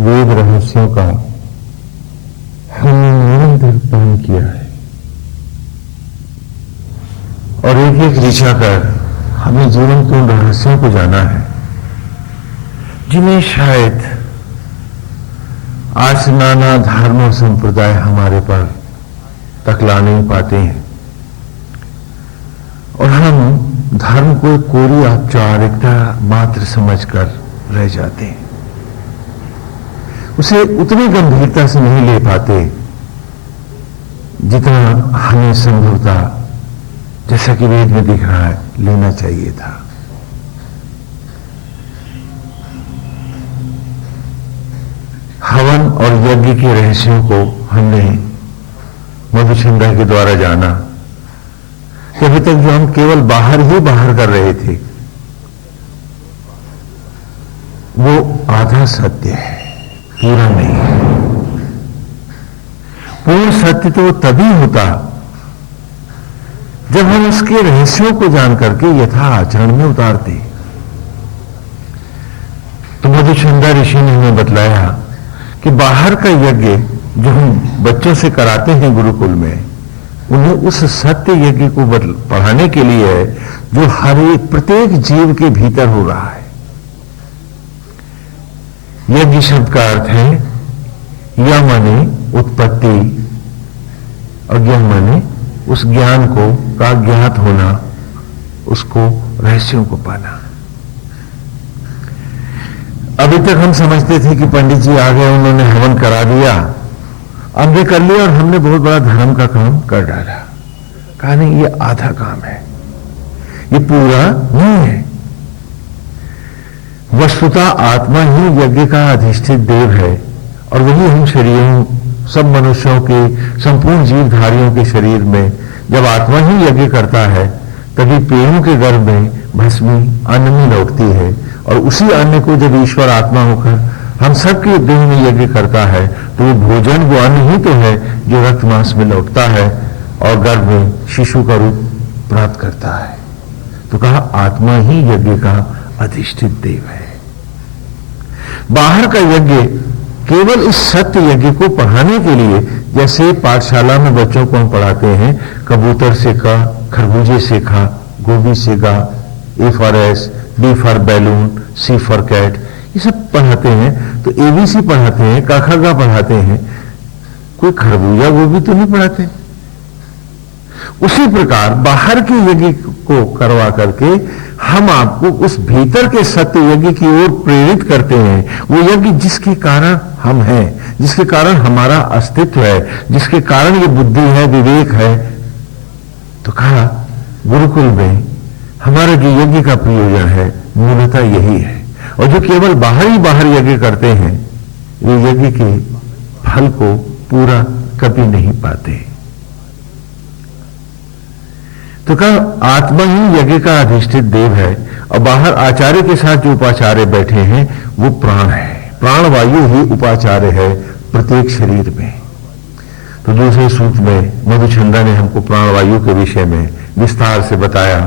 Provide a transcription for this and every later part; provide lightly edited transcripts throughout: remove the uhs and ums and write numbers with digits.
वेद रहस्यों का हमने निरंतर पान किया है और एक एक ऋचा कर हमें जीवन के उन रहस्यों को जाना है जिन्हें शायद आज नाना धर्म और संप्रदाय हमारे पर तकला नहीं पाते हैं और हम धर्म को एक कोरी औपचारिकता मात्र समझकर रह जाते हैं, उसे उतनी गंभीरता से नहीं ले पाते जितना हमें संभवतः, जैसा कि वेद में दिख रहा है, लेना चाहिए था। हवन और यज्ञ के रहस्यों को हमने मधुचंद्र के द्वारा जाना कि अभी तक जो हम केवल बाहर ही बाहर कर रहे थे वो आधा सत्य है, पूरा नहीं है। पूर्ण सत्य तो तभी होता जब हम उसके रहस्यों को जान करके यथा आचरण में उतारते। तो मधुचंद्र ऋषि ने हमें बतलाया कि बाहर का यज्ञ जो हम बच्चों से कराते हैं गुरुकुल में, उन्हें उस सत्य यज्ञ को पढ़ाने के लिए है जो हर एक प्रत्येक जीव के भीतर हो रहा है। यज्ञ शब्द का अर्थ है या माने उत्पत्ति और ज्ञान माने उस ज्ञान को का ज्ञात होना, उसको रहस्यों को पाना। अभी तक हम समझते थे कि पंडित जी आ गए, उन्होंने हवन करा दिया, हमने कर लिया और हमने बहुत बड़ा धर्म का काम कर डाला। कहा नहीं, ये आधा काम है, ये पूरा नहीं है। वस्तुतः आत्मा ही यज्ञ का अधिष्ठित देव है और वही हम शरीरों, सब मनुष्यों के, संपूर्ण जीवधारियों के शरीर में जब आत्मा ही यज्ञ करता है तभी पेड़ों के गर्भ में भस्मी अन्न में लौटती है और उसी अन्न को जब ईश्वर आत्मा होकर हम सबके देह में यज्ञ करता है तो वो भोजन, वो अन्न ही तो है जो रक्त मांस में लौटता है और गर्भ में शिशु का रूप प्राप्त करता है। तो कहा आत्मा ही यज्ञ का अधिष्ठित देव है। बाहर का यज्ञ केवल इस सत्य यज्ञ को पढ़ाने के लिए, जैसे पाठशाला में बच्चों को हम पढ़ाते हैं, कबूतर से का, खरबूजे से खा, गोभी से गा, A for S, B for balloon, C for cat, ये सब पढ़ाते हैं। तो एबीसी पढ़ाते हैं, काखा पढ़ाते हैं, कोई खरबूजा गोभी तो नहीं पढ़ाते। उसी प्रकार बाहर के यज्ञ को करवा करके हम आपको उस भीतर के सत्य यज्ञ की ओर प्रेरित करते हैं। वो यज्ञ जिसके कारण हम हैं, जिसके कारण हमारा अस्तित्व है, जिसके कारण ये बुद्धि है, विवेक है। तो कहा गुरुकुल में हमारा जो यज्ञ का प्रयोजन है मूलतः यही है। और जो केवल बाहर ही बाहर यज्ञ करते हैं वे यज्ञ के फल को पूरा कभी नहीं पाते। तो कहा आत्मा ही यज्ञ का अधिष्ठित देव है और बाहर आचार्य के साथ जो उपाचार्य बैठे हैं वो प्राण है। प्राण वायु ही उपाचार्य है प्रत्येक शरीर में। तो दूसरे सूत्र में मधुचंद्र ने हमको प्राणवायु के विषय में विस्तार से बताया।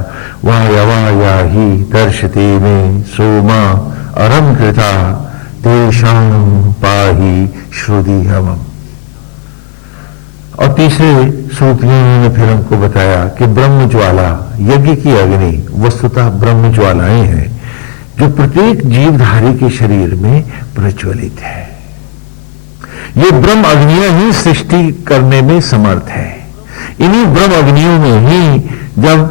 वायवा ही दर्शते में सोमा अरम कृता तेषां पाहि श्रुति हवम। और तीसरे सूत्र में उन्होंने फिर हमको बताया कि ब्रह्म ज्वाला, यज्ञ की अग्नि वस्तुतः ब्रह्म ज्वालाएं हैं जो प्रत्येक जीवधारी के शरीर में प्रज्वलित है। ये ब्रह्म अग्नियां ही सृष्टि करने में समर्थ है। इन्हीं ब्रह्म अग्नियों में ही जब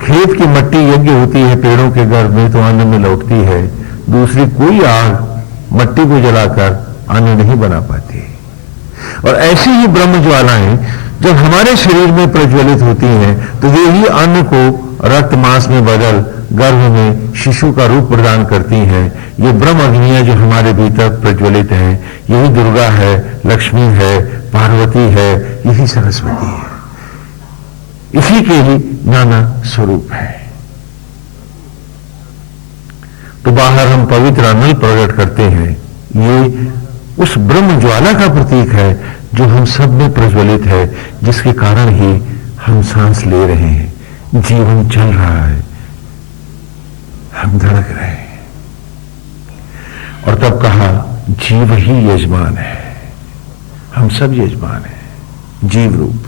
खेत की मट्टी यज्ञ होती है पेड़ों के गर्भ में तो अन्न में लौटती है। दूसरी कोई आग मट्टी को जलाकर अन्न नहीं बना पाती। और ऐसी ही ब्रह्म ज्वालाएं जब हमारे शरीर में प्रज्वलित होती हैं तो वे ही अन्न को रक्त मांस में बदल गर्भ में शिशु का रूप प्रदान करती हैं। ये ब्रह्म अग्नियां जो हमारे भीतर प्रज्वलित हैं, यही दुर्गा है, लक्ष्मी है, पार्वती है, यही सरस्वती है। इसी के ही नाना स्वरूप है। तो बाहर हम पवित्र अनल प्रकट करते हैं, ये उस ब्रह्म ज्वाला का प्रतीक है जो हम सब में प्रज्वलित है, जिसके कारण ही हम सांस ले रहे हैं, जीवन चल रहा है, हम धड़क रहे हैं। और तब कहा जीव ही यजमान है, हम सब यजमान हैं, जीव रूप।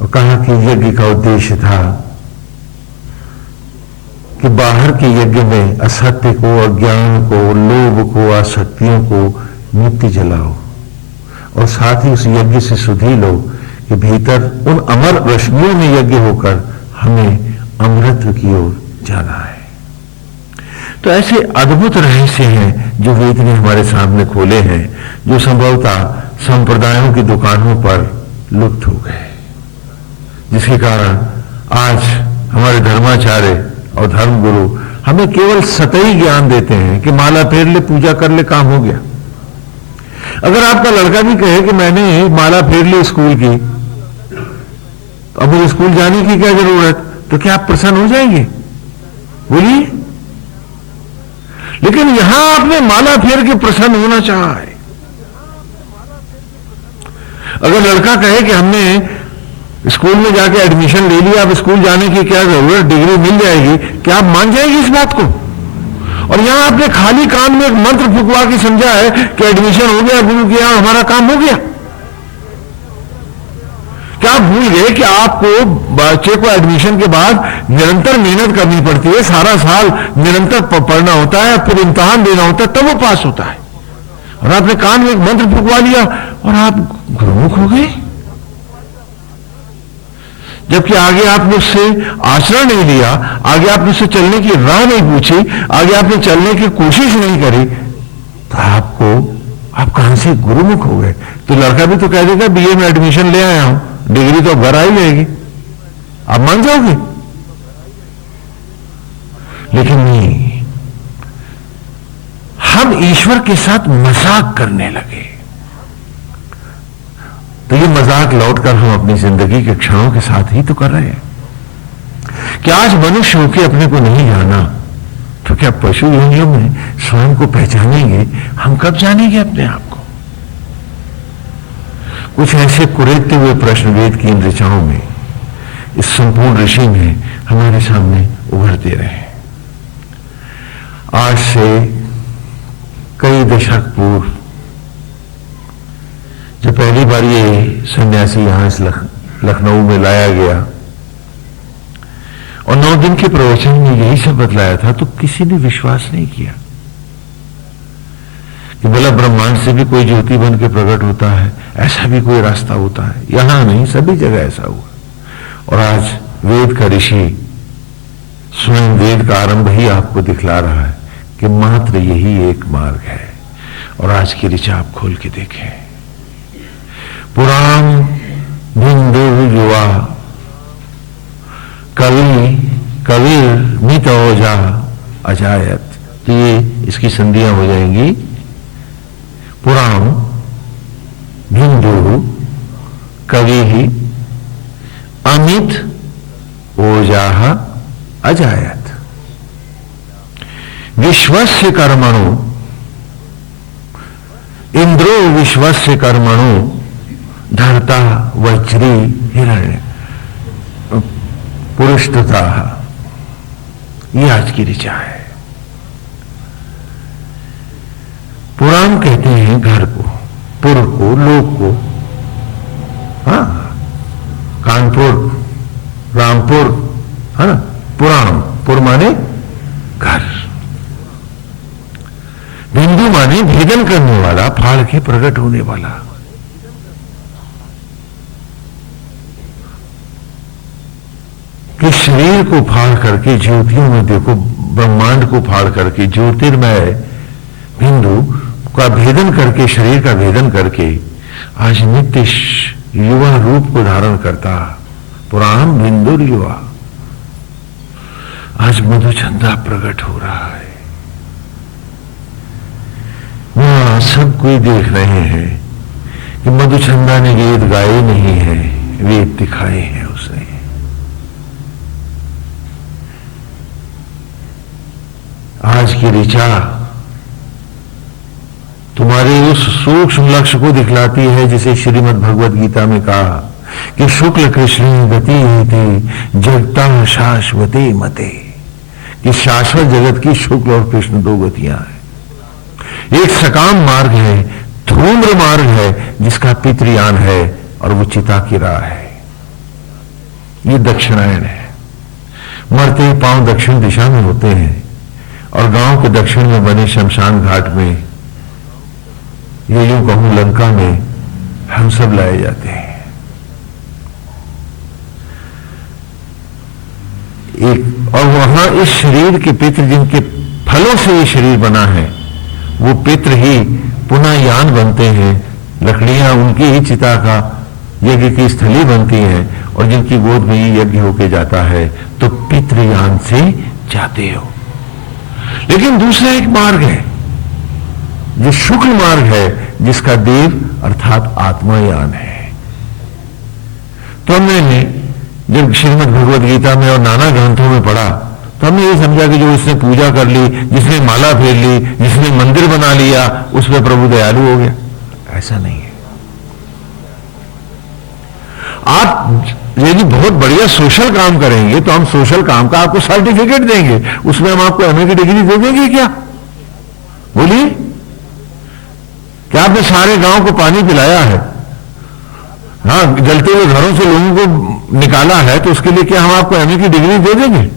और कहा कि यज्ञ का उद्देश्य था कि बाहर के यज्ञ में असत्य को, अज्ञान को, लोभ को, आसक्तियों को नित्य जलाओ, और साथ ही उस यज्ञ से सुधी लो कि भीतर उन अमर रश्मियों में यज्ञ होकर हमें अमृत की ओर जाना है। तो ऐसे अद्भुत रहस्य हैं जो वेद ने हमारे सामने खोले हैं, जो संभवतः संप्रदायों की दुकानों पर लुप्त हो गए, जिसके कारण आज हमारे धर्माचार्य और धर्मगुरु हमें केवल सतही ज्ञान देते हैं कि माला फेर ले, पूजा कर ले, काम हो गया। अगर आपका लड़का भी कहे कि मैंने माला फेर ली स्कूल की, तो अब स्कूल जाने की क्या जरूरत, तो क्या आप प्रसन्न हो जाएंगे? बोलिए। लेकिन यहां आपने माला फेर के प्रसन्न होना चाहा है। अगर लड़का कहे कि हमने स्कूल में जाके एडमिशन ले लिया, अब स्कूल जाने की क्या जरूरत, डिग्री मिल जाएगी, क्या आप मान जाएंगे इस बात को? और यहां आपने खाली कान में एक मंत्र फुकवा के समझा है कि एडमिशन हो गया, गुरु के यहां हमारा काम हो गया। क्या आप भूल गए कि आपको बच्चे को एडमिशन के बाद निरंतर मेहनत करनी पड़ती है, सारा साल निरंतर पढ़ना होता है, फिर इम्तिहान देना होता है, तब वो पास होता है। और आपने कान में एक मंत्र फुकवा लिया और आप गुरुमुख हो गए, जबकि आगे आपने उससे आचरण नहीं लिया, आगे आपने उससे चलने की राह नहीं पूछी, आगे आपने चलने की कोशिश नहीं करी, तो आप कहां से गुरुमुख हो गए? तो लड़का भी तो कह देगा बीए में एडमिशन ले आया हूं, डिग्री तो घर आ ही जाएगी, आप मान जाओगे? लेकिन नहीं, हम ईश्वर के साथ मजाक करने लगे। तो ये मजाक लौटकर हम अपनी जिंदगी के क्षणों के साथ ही तो कर रहे हैं। क्या आज मनुष्य होकर अपने को नहीं जाना, तो क्या पशु योनियों में स्वयं को पहचानेंगे? हम कब जानेंगे अपने आप को? कुछ ऐसे कुरेदते हुए प्रश्न वेद की इन ऋचाओं में, इस संपूर्ण ऋषि में हमारे सामने उभरते रहे। आज से कई दशक पूर्व जब पहली बार ये सन्यासी यहां इस लखनऊ में लाया गया और 9 दिन के प्रवचन में यही सब बतलाया था, तो किसी ने विश्वास नहीं किया कि भला ब्रह्मांड से भी कोई ज्योति बन के प्रकट होता है, ऐसा भी कोई रास्ता होता है। यहां नहीं, सभी जगह ऐसा हुआ। और आज वेद का ऋषि स्वयं वेद का आरंभ ही आपको दिखला रहा है कि मात्र यही एक मार्ग है। और आज की ऋचा आप खोल के देखें, पुराण बिंदु युवा कविर मित ओजा अजायत, तो ये इसकी संधियां हो जाएंगी। पुराण बिंदु कवि अमित ओजा अजायत, विश्वस्य कर्मणो इंद्रो विश्वस्य कर्मणो धरता वज्री हिरण्य पुरुषता। ये आज की ऋचा है। पुराण कहते हैं घर को, पुर को, लोक को। हाँ, कानपुर, रामपुर, है ना? पुराण, पुर माने घर, बिंदु माने भेदन करने वाला, फाड़ के प्रकट होने वाला। कि शरीर को फाड़ करके ज्योतियों में देखो, ब्रह्मांड को फाड़ करके ज्योतिर्मय बिंदु का भेदन करके, शरीर का भेदन करके आज नित्य युवा रूप को धारण करता पुराण बिंदु युवा। आज मधुचंदा प्रकट हो रहा है। वहां सब कोई देख रहे हैं कि मधुचंदा ने वेद गाए नहीं है, वेद दिखाए हैं उसने। आज की ऋचा तुम्हारे उस सूक्ष्म लक्ष्य को दिखलाती है, जिसे श्रीमद् भगवद गीता में कहा कि शुक्ल कृष्ण गति थे जगता शाश्वते मते, कि शाश्वत जगत की शुक्ल और कृष्ण दो गतियां हैं। एक सकाम मार्ग है, धूम्र मार्ग है, जिसका पितृयान है, और वो चिता की राह है। ये दक्षिणायन है। मरते ही पांव दक्षिण दिशा में होते हैं, और गांव के दक्षिण में बने शमशान घाट में, ये यूं कहूं लंका में, हम सब लाए जाते हैं। एक और वहां इस शरीर के पितृ, जिनके फलों से ये शरीर बना है, वो पितृ ही पुनः यान बनते हैं। लकड़ियां उनकी ही चिता का यज्ञ की स्थली बनती हैं, और जिनकी गोद में ये यज्ञ होके जाता है, तो पितृयान से जाते हो। लेकिन दूसरा एक मार्ग है, जो शुक्ल मार्ग है, जिसका देव अर्थात आत्मायान है। तो हमने जब श्रीमद् भगवद गीता में और नाना ग्रंथों में पढ़ा, तो हमने ये समझा कि जो इसने पूजा कर ली, जिसने माला फेर ली, जिसने मंदिर बना लिया, उस पर प्रभु दयालु हो गया। ऐसा नहीं है। आप यदि बहुत बढ़िया सोशल काम करेंगे, तो हम सोशल काम का आपको सर्टिफिकेट देंगे, उसमें हम आपको एमए की डिग्री दे देंगे क्या? बोलिए, क्या आपने सारे गांव को पानी पिलाया है, हाँ, जलते हुए घरों से लोगों को निकाला है, तो उसके लिए क्या हम आपको एमए की डिग्री दे देंगे?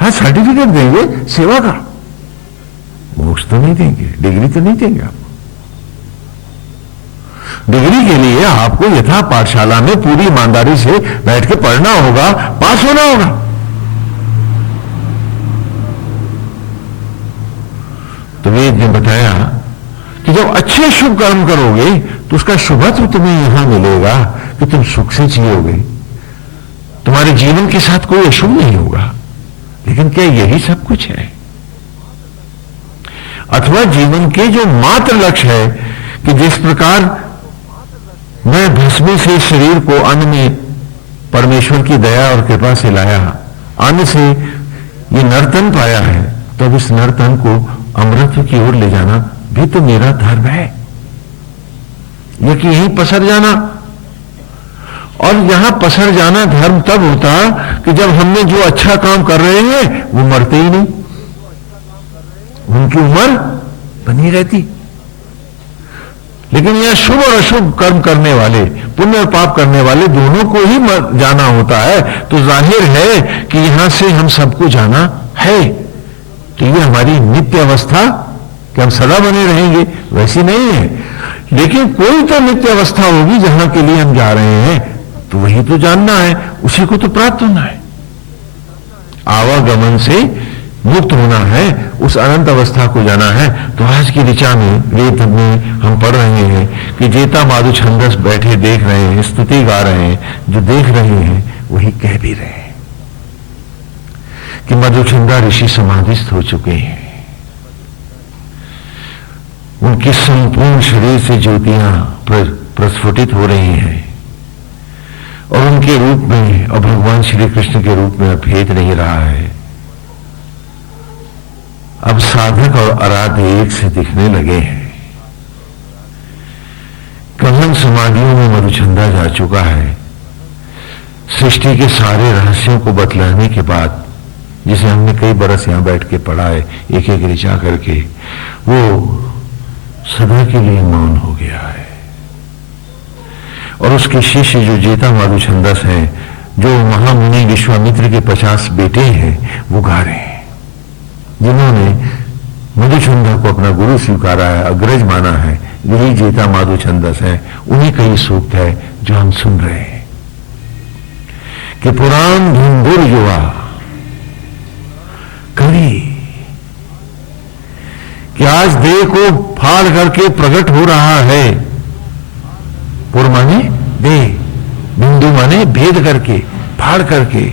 हाँ, सर्टिफिकेट देंगे सेवा का, मोक्ष तो नहीं देंगे, डिग्री तो नहीं देंगे आपको। डिग्री के लिए आपको यथा पाठशाला में पूरी ईमानदारी से बैठ के पढ़ना होगा, पास होना होगा। तो वेद ने बताया कि जब अच्छे शुभ कर्म करोगे, तो उसका शुभत्व तुम्हें यहां मिलेगा कि तुम सुख से जियोगे, तुम्हारे जीवन के साथ कोई अशुभ नहीं होगा। लेकिन क्या यही सब कुछ है? अथवा जीवन के जो मात्र लक्ष्य है कि जिस प्रकार मैं भस्मी से शरीर को अन्न में परमेश्वर की दया और कृपा से लाया, अन्न से ये नर्तन पाया है, तो अब इस नर्तन को अमृत की ओर ले जाना भी तो मेरा धर्म है। ये कि यहीं पसर जाना, और यहां पसर जाना धर्म तब होता कि जब हमने जो अच्छा काम कर रहे हैं वो मरते ही नहीं, उनकी उम्र बनी रहती। लेकिन यह शुभ और अशुभ कर्म करने वाले, पुण्य और पाप करने वाले दोनों को ही जाना होता है। तो जाहिर है कि यहां से हम सबको जाना है। तो ये हमारी नित्य अवस्था कि हम सदा बने रहेंगे वैसी नहीं है, लेकिन कोई तो नित्य अवस्था होगी जहां के लिए हम जा रहे हैं, तो वही तो जानना है, उसी को तो प्राप्त होना है। आवागमन से मुक्त होना है, उस अनंत अवस्था को जाना है। तो आज की ऋचा में वेद में हम पढ़ रहे हैं कि जेता माधु छंदस बैठे देख रहे हैं, स्तुति गा रहे हैं, जो देख रहे हैं वही कह भी रहे हैं कि मधुचंदा ऋषि समाधिस्थ हो चुके हैं। उनके संपूर्ण शरीर से ज्योतियां प्रस्फुटित हो रही हैं, और उनके रूप में और भगवान श्री कृष्ण के रूप में भेद नहीं रहा है। अब साधक और आराध्य एक से दिखने लगे हैं। गहन समाधियों में मधुचंदा जा चुका है। सृष्टि के सारे रहस्यों को बतलाने के बाद, जिसे हमने कई बरस यहां बैठ के पढ़ा है, एक एक ऋचा करके, वो सदा के लिए मौन हो गया है। और उसके शिष्य जो जेता माधु छंदस हैं, जो महामुनि विश्वामित्र के 50 बेटे हैं, वो गा रहे हैं। जिन्होंने मधुचंदा को अपना गुरु स्वीकारा है, अग्रज माना है, यही जेता माधु छंदस है। उन्हीं का ही सूक्त है जो हम सुन रहे हैं कि पुराण धुंधुर युवा कवि, कि आज देह को फाड़ करके प्रकट हो रहा है। पुर माने देह, बिंदु माने भेद करके, फाड़ करके।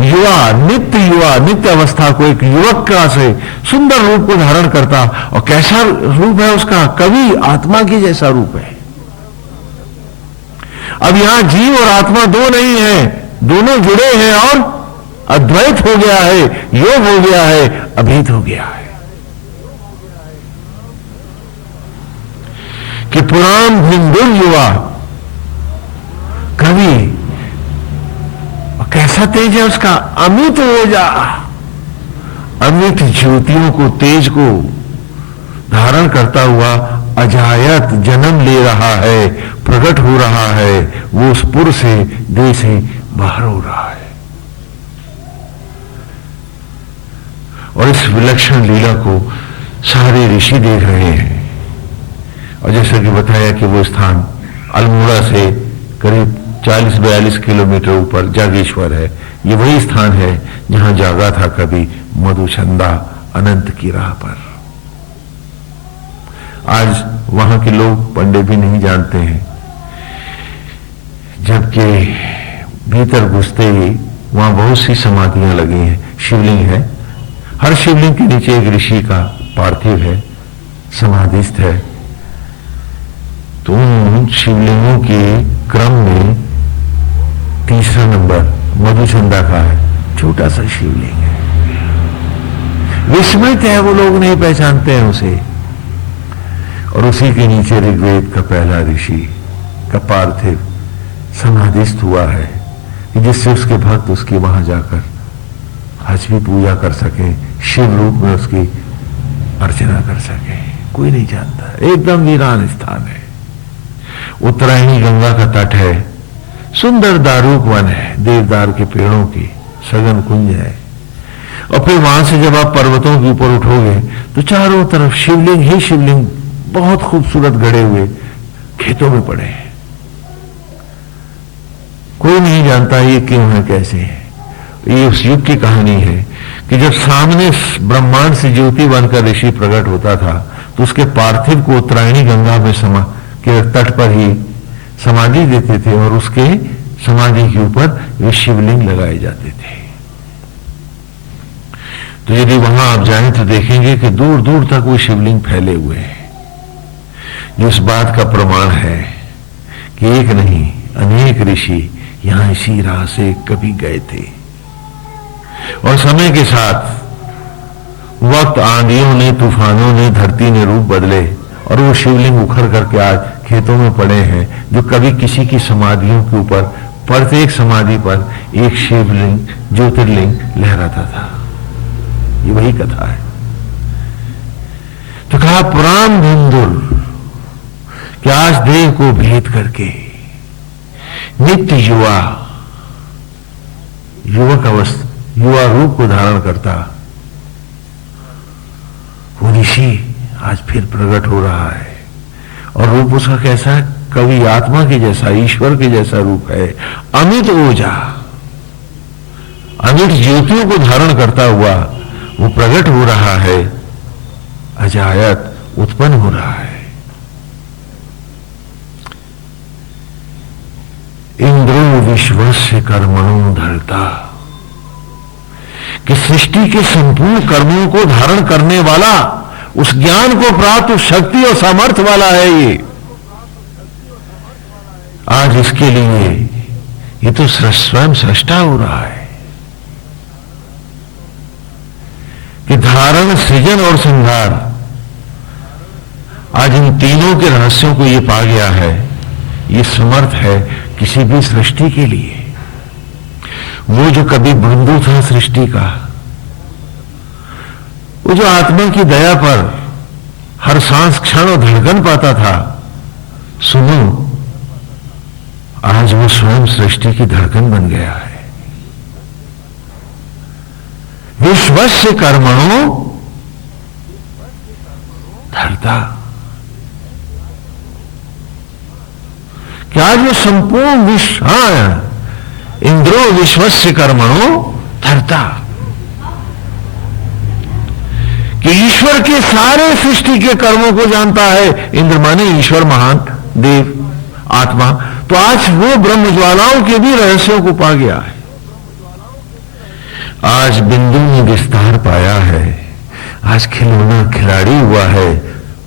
युवा, नित्य अवस्था को एक युवक का से सुंदर रूप को धारण करता, और कैसा रूप है उसका? कवि आत्मा की जैसा रूप है। अब यहां जीव और आत्मा दो नहीं है, दोनों जुड़े हैं, और अद्वैत हो गया है, योग हो गया है, अभेद हो गया है। कि पुराण भिंदुर युवा कवि, कैसा तेज है उसका? अमित ओजा, अमित ज्योतियों को, तेज को धारण करता हुआ अजायत जन्म ले रहा है, प्रकट हो रहा है, वो उस पुर से, देह से बाहर हो रहा है। और इस विलक्षण लीला को सारे ऋषि देख रहे हैं। और जैसा कि बताया कि वो स्थान अल्मोड़ा से करीब 40-42 किलोमीटर ऊपर जागेश्वर है। ये वही स्थान है जहां जागा था कभी मधुचंदा अनंत की राह पर। आज वहां के लोग पंडित भी नहीं जानते हैं, जबकि भीतर घुसते ही वहां बहुत सी समाधियां लगी हैं, शिवलिंग है। हर शिवलिंग के नीचे एक ऋषि का पार्थिव है, समाधिस्थ है। तो उन शिवलिंगों के क्रम में तीसरा नंबर मधुचंदा का है, छोटा सा शिवलिंग है। विस्मृत है, वो लोग नहीं पहचानते हैं उसे। और उसी के नीचे ऋग्वेद का पहला ऋषि का पार्थिव समाधिस्थ हुआ है, कि जिससे उसके भक्त उसकी वहां जाकर आज भी पूजा कर सके, शिव रूप में उसकी अर्चना कर सके। कोई नहीं जानता, एकदम वीरान स्थान है। उत्तरायणी गंगा का तट है, सुंदर दारूक वन है, देवदार के पेड़ों की सघन कुंज है। और फिर वहां से जब आप पर्वतों के ऊपर उठोगे तो चारों तरफ शिवलिंग ही शिवलिंग बहुत खूबसूरत गढ़े हुए खेतों में पड़े हैं। कोई नहीं जानता ये क्यों है, कैसे है। ये उस युग की कहानी है कि जब सामने ब्रह्मांड से ज्योति बनकर ऋषि प्रकट होता था तो उसके पार्थिव को उत्तरायणी गंगा में के तट पर ही समाधि देते थे और उसके समाधि के ऊपर वे शिवलिंग लगाए जाते थे। तो यदि वहां आप जाएं तो देखेंगे कि दूर दूर तक वो शिवलिंग फैले हुए हैं, जो इस बात का प्रमाण है कि एक नहीं अनेक ऋषि यहां इसी राह से कभी गए थे। और समय के साथ वक्त, आंधियों ने, तूफानों ने, धरती ने रूप बदले और वो शिवलिंग उखड़ करके आज खेतों में पड़े हैं, जो कभी किसी की समाधियों के ऊपर, प्रत्येक समाधि पर एक शिवलिंग, ज्योतिर्लिंग लहराता था। ये वही कथा है। तो कहा पुराण धुंधुर कि आज देह को भेद करके नित्य युवा, युवक अवस्था, युवा रूप को धारण करता वो ऋषि आज फिर प्रकट हो रहा है। और रूप उसका कैसा है? कवि आत्मा के जैसा, ईश्वर के जैसा रूप है। अमित ऊर्जा, अमित ज्योतियों को धारण करता हुआ वो प्रकट हो रहा है, अजायत उत्पन्न हो रहा है। इंद्रो विश्वस्य कर्मणो धर्ता, कि सृष्टि के संपूर्ण कर्मों को धारण करने वाला, उस ज्ञान को प्राप्त, उस शक्ति और सामर्थ्य वाला है ये। आज इसके लिए ये तो स्वयं सृष्टा हो रहा है कि धारण, सृजन और संहार, आज इन तीनों के रहस्यों को ये पा गया है। ये समर्थ है किसी भी सृष्टि के लिए। वो जो कभी बंधु था सृष्टि का, वो जो आत्मा की दया पर हर सांस क्षण और धड़कन पाता था, सुनो आज वो स्वयं सृष्टि की धड़कन बन गया है। विश्वस्य कर्मणो धर्ता, क्या जो संपूर्ण विश्व, इंद्रो विश्वस्य कर्मणो धर्ता, कि ईश्वर के सारे सृष्टि के कर्मों को जानता है। इंद्र माने ईश्वर, महान देव, आत्मा। तो आज वो ब्रह्म ज्वालाओं के भी रहस्यों को पा गया है। आज बिंदु में विस्तार पाया है। आज खिलौना खिलाड़ी हुआ है,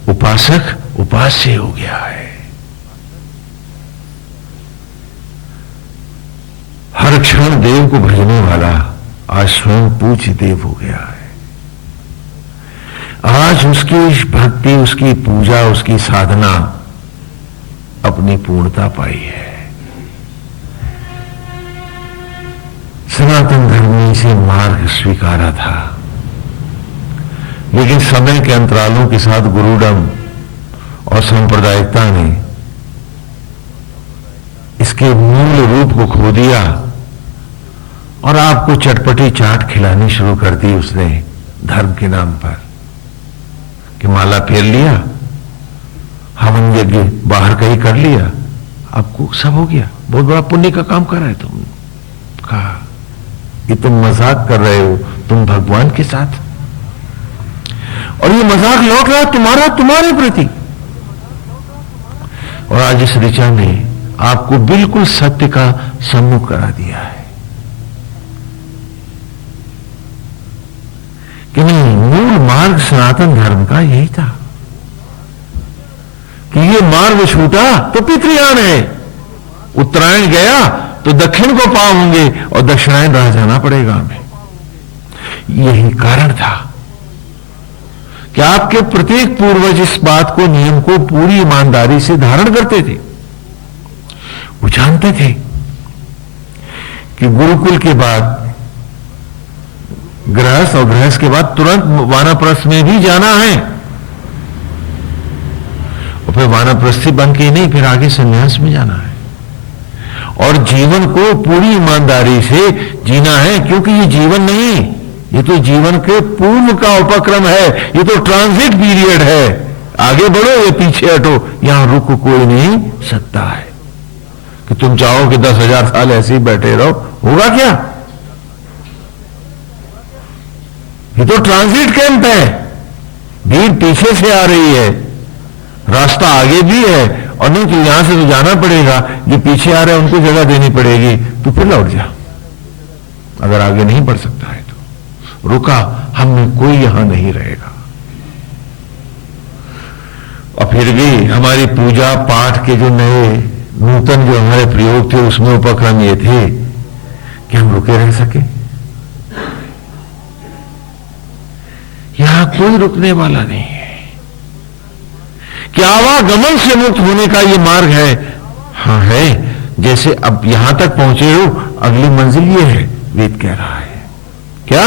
उपासक उपास्य हो गया है। हर क्षण देव को भजने वाला आज स्वयं पूज्य देव हो गया है। आज उसकी भक्ति, उसकी पूजा, उसकी साधना अपनी पूर्णता पाई है। सनातन धर्म ने इसे मार्ग स्वीकारा था, लेकिन समय के अंतरालों के साथ गुरुडम और सांप्रदायिकता ने इसके मूल रूप को खो दिया और आपको चटपटी चाट खिलानी शुरू कर दी उसने धर्म के नाम पर, कि माला फेर लिया, हवन यज्ञ बाहर कहीं कर लिया, आपको सब हो गया, बहुत बड़ा पुण्य का काम कर रहे तुम। कहा ये तुम मजाक कर रहे हो, तुम भगवान के साथ, और ये मजाक लौट रहा तुम्हारे प्रति। और आज इस ऋचा ने आपको बिल्कुल सत्य का सम्मुख करा दिया है कि नहीं, मूल मार्ग सनातन धर्म का यही था कि ये मार्ग छूटा तो पितृयान है, उत्तरायण गया तो दक्षिण को पाव होंगे और दक्षिणायन रह जाना पड़ेगा हमें। यही कारण था कि आपके प्रत्येक पूर्वज इस बात को, नियम को पूरी ईमानदारी से धारण करते थे। वो जानते थे कि गुरुकुल के बाद गृहस्थ और गृहस्थ के बाद तुरंत वानप्रस्थ में भी जाना है, और फिर वानप्रस्थी बन के नहीं, फिर आगे संन्यास में जाना है और जीवन को पूरी ईमानदारी से जीना है, क्योंकि ये जीवन नहीं, ये तो जीवन के पूर्व का उपक्रम है, ये तो ट्रांजिट पीरियड है। आगे बढ़ो या पीछे हटो, यहां रुक कोई नहीं सकता है कि तुम चाहो कि 10,000 साल ऐसे ही बैठे रहो, होगा क्या? ये तो ट्रांजिट कैंप है, भीड़ पीछे से आ रही है, रास्ता आगे भी है, और नहीं तो यहां से तो जाना पड़ेगा, जो पीछे आ रहे हैं उनको जगह देनी पड़ेगी, तो फिर लौट जा अगर आगे नहीं बढ़ सकता है तो। रुका, हम में कोई यहां नहीं रहेगा। और फिर भी हमारी पूजा पाठ के जो नए नूतन जो हमारे प्रयोग थे उसमें उपक्रम ये थे कि हम रुके रह सके। यहां कोई रुकने वाला नहीं है कि आवागमन से मुक्त होने का ये मार्ग है। हाँ है, जैसे अब यहां तक पहुंचे हो, अगली मंजिल ये है, वेद कह रहा है क्या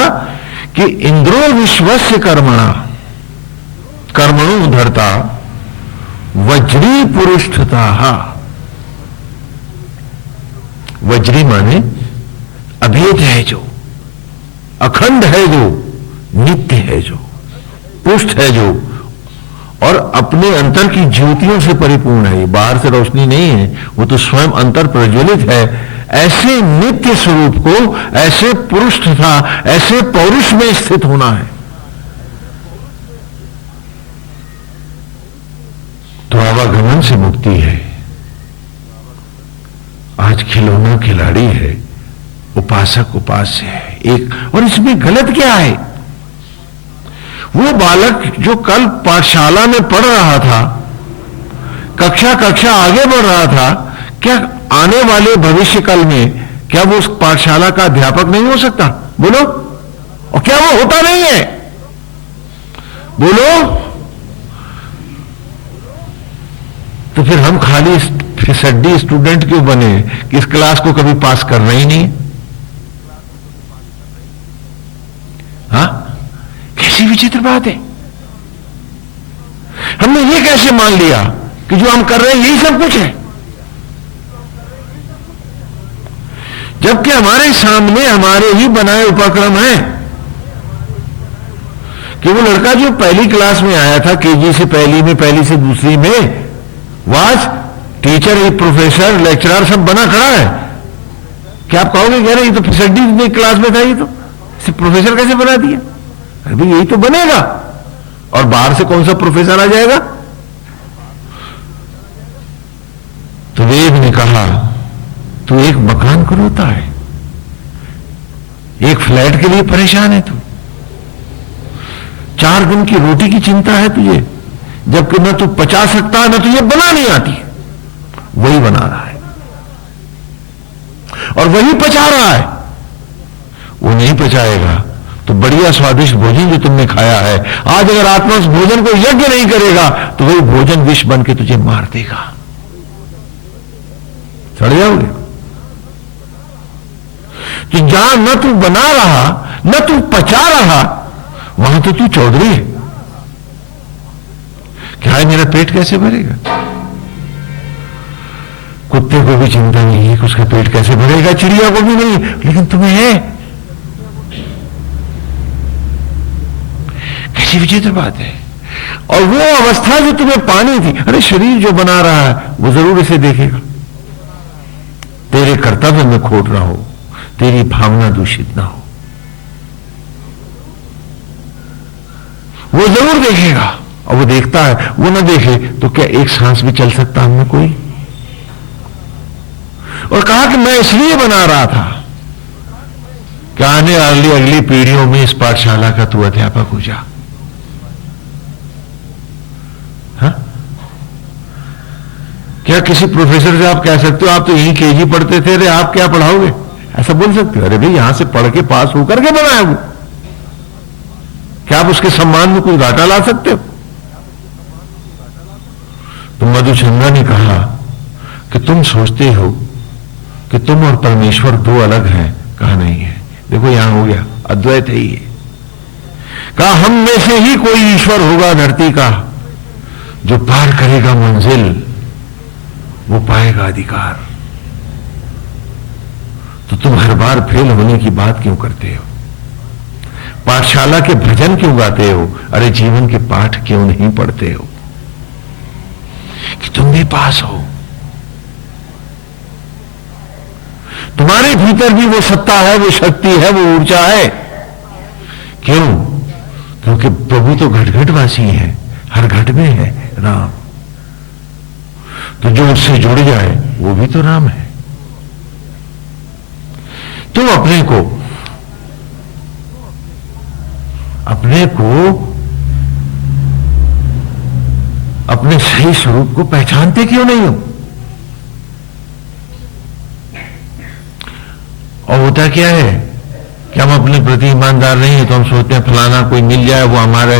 कि इंद्रो विश्वस्य कर्मणा कर्मणो धर्ता वज्री पुरुषता। वज्री माने अभेद है जो, अखंड है जो, नित्य है जो, पुष्ट है जो, और अपने अंतर की ज्योतियों से परिपूर्ण है। ये बाहर से रोशनी नहीं है, वो तो स्वयं अंतर प्रज्वलित है। ऐसे नित्य स्वरूप को, ऐसे पुरुष तथा ऐसे पौरुष में स्थित होना है। तो आवागमन से मुक्ति है। आज खिलौना खिलाड़ी है, उपासक उपास्य है एक। और इसमें गलत क्या है? वो बालक जो कल पाठशाला में पढ़ रहा था, कक्षा आगे बढ़ रहा था, क्या आने वाले भविष्य काल में क्या वो उस पाठशाला का अध्यापक नहीं हो सकता? बोलो। और क्या वो होता नहीं है? बोलो। तो फिर हम खाली फिसड्डी स्टूडेंट क्यों बने कि इस क्लास को कभी पास करना ही नहीं? हाँ, कैसी विचित्र बात है। हमने ये कैसे मान लिया कि जो हम कर रहे हैं यही सब कुछ है, जबकि हमारे सामने हमारे ही बनाए उपक्रम है कि वो लड़का जो पहली क्लास में आया था, केजी से पहली में, पहली से दूसरी में, वाज टीचर, प्रोफेसर, लेक्चरर सब बना खड़ा है। क्या आप कहोगे कह रहे ये तो फिसड्डी क्लास में था, ये तो प्रोफेसर कैसे बना दिया? अरे यही तो बनेगा, और बाहर से कौन सा प्रोफेसर आ जाएगा? तो वेद ने कहा तू एक मकान को रोता है, एक फ्लैट के लिए परेशान है, तू 4 दिन की रोटी की चिंता है तुझे, जबकि न तू पचा सकता है, न तुझे बना नहीं आती। वही बना रहा है और वही पचा रहा है। वो नहीं पचाएगा तो बढ़िया स्वादिष्ट भोजन जो तुमने खाया है, आज अगर आत्मा उस भोजन को यज्ञ नहीं करेगा तो वही भोजन विष बन के तुझे मार देगा, सड़ जाओगे। तो जहां न तू बना रहा न तू पचा रहा, वहां तो तू चौधरी है। क्या है, मेरा पेट कैसे भरेगा? कुत्ते को भी चिंता नहीं है कि उसका पेट कैसे भरेगा, चिड़िया को भी नहीं, लेकिन तुम्हें है। कैसी विचित्र बात है। और वो अवस्था जो तुम्हें पानी थी, अरे शरीर जो बना रहा है वो जरूर इसे देखेगा। तेरे कर्तव्य में खोट ना हो, तेरी भावना दूषित ना हो, वो जरूर देखेगा। और वो देखता है, वो ना देखे तो क्या एक सांस भी चल सकता हमने कोई? और कहा कि मैं इसलिए बना रहा था कि आने वाली अगली पीढ़ियों में इस पाठशाला का तू अध्यापक हो जा। हाँ? क्या किसी प्रोफेसर से आप कह सकते हो आप तो यही केजी पढ़ते थे, अरे आप क्या पढ़ाओगे? ऐसा बोल सकते हो? अरे भाई यहां से पढ़ के पास होकर के बनाया वो। क्या आप उसके सम्मान में कोई घाटा ला सकते हो? तो मधुचंद्रा ने कहा कि तुम सोचते हो कि तुम और परमेश्वर दो अलग हैं। कहा नहीं है, देखो यहां हो गया, अद्वैत है ही है। कहा हम में से ही कोई ईश्वर होगा धरती का, जो पार करेगा मंजिल, वो पाएगा अधिकार। तो तुम हर बार फेल होने की बात क्यों करते हो? पाठशाला के भजन क्यों गाते हो? अरे जीवन के पाठ क्यों नहीं पढ़ते हो कि तुम भी पास हो? तुम्हारे भीतर भी वो सत्ता है, वो शक्ति है, वो ऊर्जा है। क्यों? क्योंकि प्रभु तो घट घट वासी है, हर घट में है राम। तो जो उससे जुड़ जाए वो भी तो राम है। तुम अपने को अपने सही स्वरूप को पहचानते क्यों नहीं हो? और होता क्या है कि हम अपने प्रति ईमानदार नहीं है तो हम सोचते हैं फलाना कोई मिल जाए वो हमारे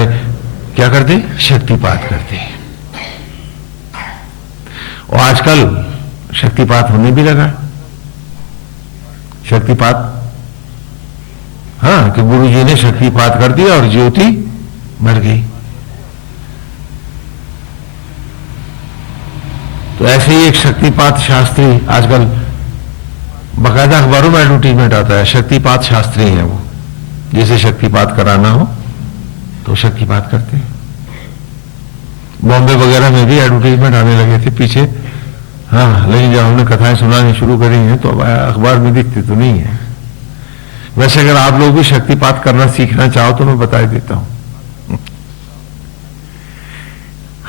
क्या करते, शक्तिपात करते हैं। और आजकल शक्तिपात होने भी लगा। शक्तिपात, हाँ, कि गुरु जी ने शक्तिपात कर दिया और ज्योति मर गई। तो ऐसे ही एक शक्तिपात शास्त्री आजकल बाकायदा अखबारों में एडवर्टीजमेंट आता है, शक्तिपात शास्त्री है वो। जैसे शक्तिपात कराना हो तो शक्तिपात करते हैं। बॉम्बे वगैरह में भी एडवर्टीजमेंट आने लगे थे पीछे, हाँ, लेकिन जब हमने कथाएं सुनानी शुरू करी हैं तो अब अखबार में दिखती तो नहीं है। वैसे अगर आप लोग भी शक्तिपात करना सीखना चाहो तो मैं बता देता हूं।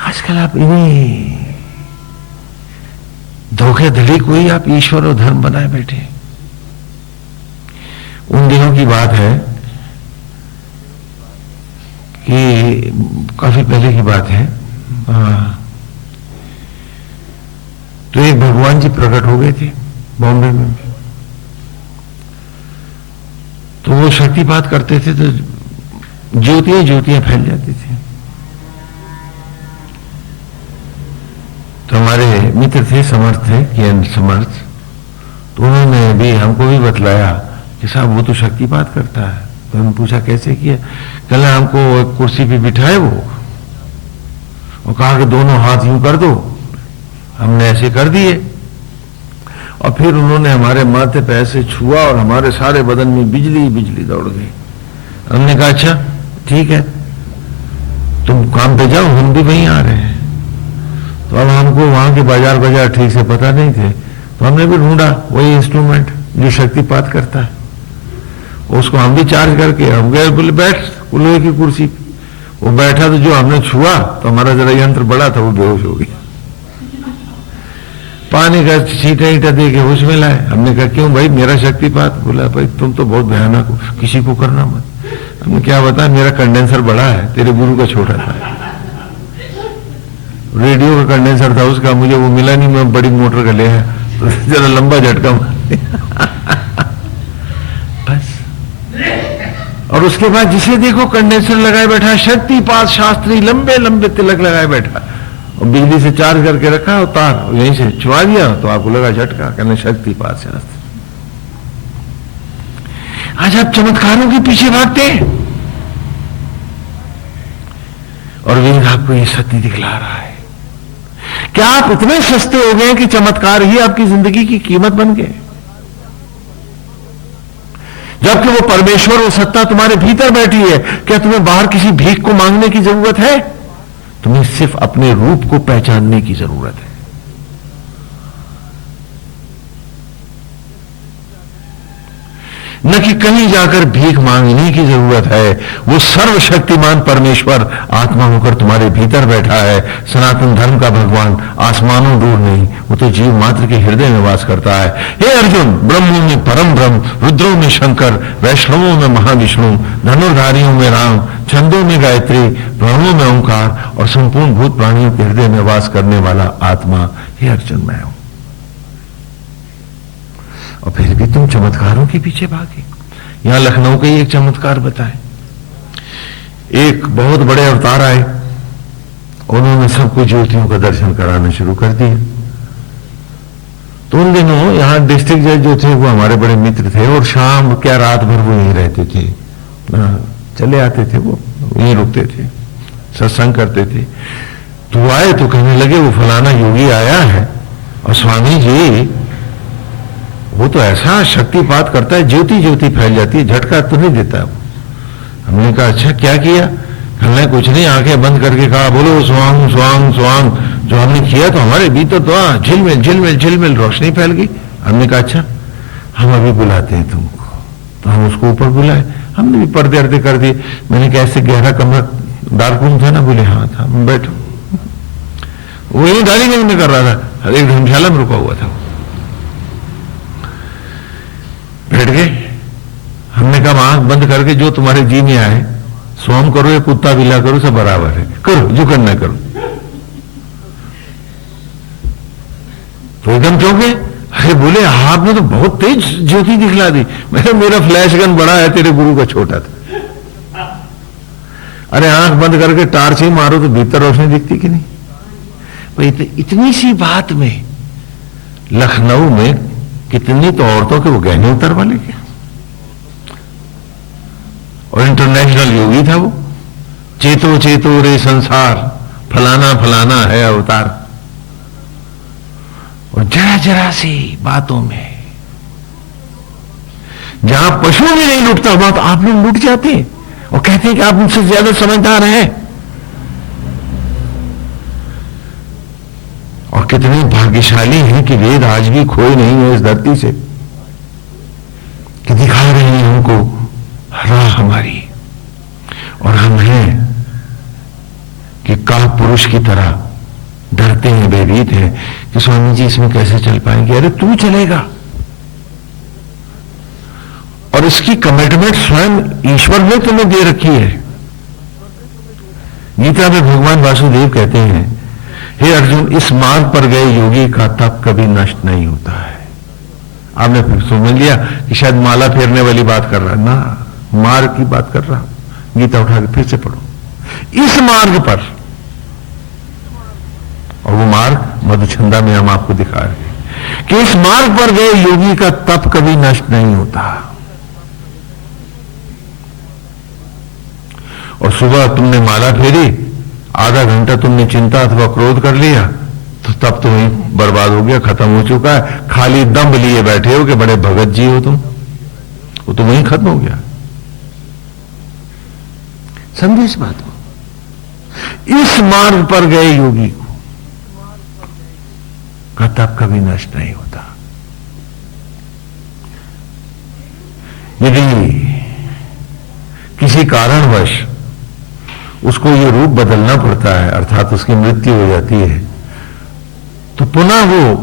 आजकल आप इन्हीं धोखेधड़ी को ही आप ईश्वर और धर्म बनाए बैठे। उन दिनों की बात है कि काफी पहले की बात है, तो एक भगवान जी प्रकट हो गए थे बॉम्बे में। तो वो शक्तिपात करते थे तो ज्योतियां ज्योतियां फैल जाती थी। तो हमारे मित्र थे, समर्थ थे, किरण समर्थ, तो उन्होंने भी हमको भी बतलाया कि साहब वो तो शक्तिपात करता है। तो हमने पूछा कैसे किया? कल हमको एक कुर्सी पे बिठाए वो और कहा कि दोनों हाथ यूं कर दो। हमने ऐसे कर दिए और फिर उन्होंने हमारे माथे पे ऐसे छुआ और हमारे सारे बदन में बिजली बिजली दौड़ गई। हमने कहा अच्छा ठीक है, तुम काम पे जाओ, हम भी वहीं आ रहे हैं। तो अब हमको वहां के बाजार ठीक से पता नहीं थे, तो हमने भी ढूंढा वही इंस्ट्रूमेंट जो शक्तिपात करता है, उसको हम भी चार्ज करके हम गए, बोले बैठ लोहे की कुर्सी। वो बैठा तो जो हमने छुआ तो हमारा जरा यंत्र बड़ा था, वो बेहोश हो गया। पानी का छींटा ईंटा दे के होश में लाए। हमने कहा क्यों भाई मेरा शक्तिपात? बोला भाई तुम तो बहुत भयानक हो, किसी को करना मत। हमने क्या बता, मेरा कंडेंसर बड़ा है, तेरे गुरु का छोटा था। रेडियो का कंडेंसर था उसका, मुझे वो मिला नहीं, मैं बड़ी मोटर का ले आया तो जरा लंबा झटका मार दिया बस। और उसके बाद जिसे देखो कंडेंसर लगाए बैठा, शक्तिपात शास्त्री, लंबे लंबे तिलक लगाए बैठा और बिजली से चार्ज करके रखा और तार यहीं से छुआ दिया तो आपको लगा झटका, कहने शक्तिपात शास्त्री। आज आप चमत्कारों के पीछे भागते हैं और वेद आपको ये सत्य दिखला रहा है। क्या आप इतने सस्ते हो गए कि चमत्कार ही आपकी जिंदगी की कीमत बन गए, जबकि वो परमेश्वर, वो सत्ता तुम्हारे भीतर बैठी है? क्या तुम्हें बाहर किसी भीख को मांगने की जरूरत है? तुम्हें सिर्फ अपने रूप को पहचानने की जरूरत है। न कि कहीं जाकर भीख मांगने की जरूरत है। वो सर्वशक्तिमान परमेश्वर आत्मा होकर तुम्हारे भीतर बैठा है। सनातन धर्म का भगवान आसमानों दूर नहीं, वो तो जीव मात्र के हृदय में वास करता है। हे अर्जुन, ब्रह्मों में परम ब्रह्म, रुद्रों में शंकर, वैष्णवों में महाविष्णु, धनुर्धारियों में राम, छंदों में गायत्री, प्रणवों में ओंकार और संपूर्ण भूत प्राणियों के हृदय में वास करने वाला आत्मा, हे अर्जुन मैं हूं। और फिर भी तुम चमत्कारों के पीछे भागे। यहां लखनऊ का ही एक चमत्कार बताएं। एक बहुत बड़े अवतार आए, उन्होंने सबको ज्योतियों का दर्शन कराना शुरू कर दिया। तो उन दिनों यहां डिस्ट्रिक्ट जज जो थे वो हमारे बड़े मित्र थे, और शाम क्या रात भर वो यहीं रहते थे, चले आते थे, वो यहीं रुकते थे, सत्संग करते थे। तो आए तो कहने लगे वो फलाना योगी आया है, और स्वामी जी वो तो ऐसा शक्तिपात करता है, ज्योति ज्योति फैल जाती है, झटका तो नहीं देता वो। हमने कहा अच्छा क्या किया? हमने कुछ नहीं, आंखें बंद करके कहा बोलो स्वांग स्वांग स्वांग। जो हमने किया तो हमारे भीतर तो झिलमिल झिलमिल झिलमिल रोशनी फैल गई। हमने कहा अच्छा हम अभी बुलाते हैं तुमको। तो हम उसको ऊपर बुलाए, हमने भी पर्दे अर्दे कर दिए। मैंने कहा ऐसे गहरा कमरा डार्क रूम था ना? बोले हाँ था। बैठो। वो यही गाली नहीं कर रहा था, एक धर्मशाला में रुका हुआ था। बैठ गए। हमने कहा आंख बंद करके जो तुम्हारे जी में आए, सोम करो या कुत्ता बिल्ला करो, सब बराबर है, करो जो करना करो। तो एकदम चौंके। अरे बोले आपने तो बहुत तेज ज्योति दिखला दी। मैंने मेरा फ्लैश गन बड़ा है, तेरे गुरु का छोटा था। अरे आंख बंद करके टार्च ही मारो तो भीतर रोशनी दिखती कि नहीं? भाई इतनी सी बात में लखनऊ में कितनी तो औरतों के वो गहने उतर वाले क्या, और इंटरनेशनल योगी था वो। चेतो चेतो रे संसार, फलाना फलाना है अवतार। और जरा जरा सी बातों में जहां पशु भी नहीं लुटता वहां तो आप लोग लुट जाते हैं और कहते हैं कि आप मुझसे ज्यादा समझदार हैं। और कितने भाग्यशाली हैं कि वेद आज भी खोए नहीं है इस धरती से, कि दिखा रहे हैं हमको राह हमारी। और हम हैं कि काल पुरुष की तरह डरते हैं, भयभीत हैं कि स्वामी जी इसमें कैसे चल पाएंगे। अरे तू चलेगा, और इसकी कमिटमेंट स्वयं ईश्वर ने तुम्हें दे रखी है। गीता में भगवान वासुदेव कहते हैं, हे अर्जुन, इस मार्ग पर गए योगी का तप कभी नष्ट नहीं होता है। आपने फिर समझ लिया कि शायद माला फेरने वाली बात कर रहा है ना, मार्ग की बात कर रहा हूं। गीता उठा के फिर से पढ़ो। इस मार्ग पर, और वो मार्ग मधुछंदा में हम आपको दिखा रहे हैं कि इस मार्ग पर गए योगी का तप कभी नष्ट नहीं होता। और सुबह तुमने माला फेरी, आधा घंटा तुमने चिंता अथवा क्रोध कर लिया, तो तब तो वही बर्बाद हो गया, खत्म हो चुका है। खाली दम्भ लिए बैठे हो कि बड़े भगत जी हो तुम, वो तो वही खत्म हो गया। समझे इस बात को? इस मार्ग पर गए योगी का तप कभी नष्ट नहीं होता। यदि किसी कारणवश उसको ये रूप बदलना पड़ता है, अर्थात उसकी मृत्यु हो जाती है, तो पुनः वो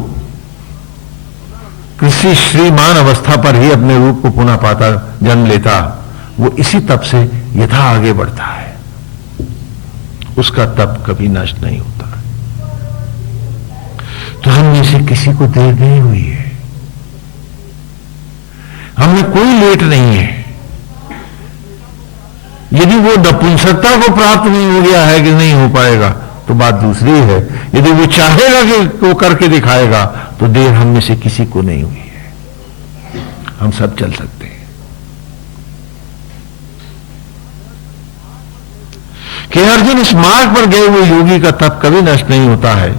किसी श्रीमान अवस्था पर ही अपने रूप को पुनः पाता, जन्म लेता। वो इसी तप से यथा आगे बढ़ता है, उसका तप कभी नष्ट नहीं होता। तो हम में से किसी को देर नहीं हुई है, हमें कोई लेट नहीं है। यदि वो नपुंसकता को प्राप्त नहीं हो गया है कि नहीं हो पाएगा तो बात दूसरी है। यदि वो चाहेगा कि वो करके दिखाएगा तो देर हम में से किसी को नहीं हुई है, हम सब चल सकते हैं। कि अर्जुन, इस मार्ग पर गए हुए योगी का तप कभी नष्ट नहीं होता है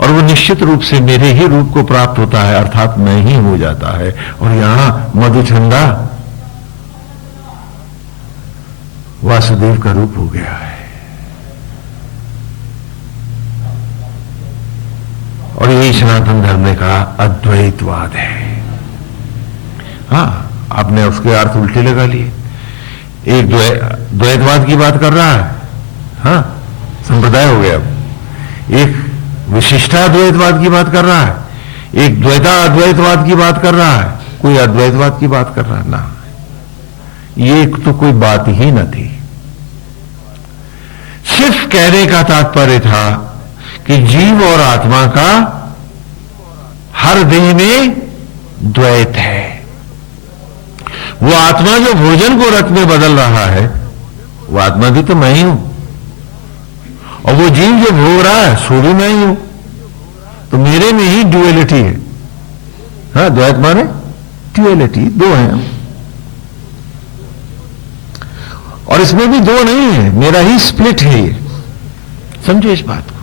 और वो निश्चित रूप से मेरे ही रूप को प्राप्त होता है, अर्थात मैं ही हो जाता है। और यहां मधुचंदा वासुदेव का रूप हो गया है। और यही सनातन धर्म ने कहा अद्वैतवाद है। हाँ, आपने उसके अर्थ उल्टे लगा लिए। एक द्वैतवाद की बात कर रहा है, हाँ, संप्रदाय हो गया। एक विशिष्टाद्वैतवाद की बात कर रहा है, एक द्वैता अद्वैतवाद की बात कर रहा है, कोई अद्वैतवाद की बात कर रहा है ना। ये तो कोई बात ही न थी। सिर्फ कहने का तात्पर्य था कि जीव और आत्मा का हर देह में द्वैत है। वो आत्मा जो भोजन को रथ में बदल रहा है, वो आत्मा भी तो मैं ही हूं, और वो जीव जो भोग रहा है सो भी मैं ही हूं। तो मेरे में ही ड्यूअलिटी है। हाँ, द्वैत माने ड्यूअलिटी, दो है। और इसमें भी दो नहीं है, मेरा ही स्प्लिट है ये। समझो इस बात को।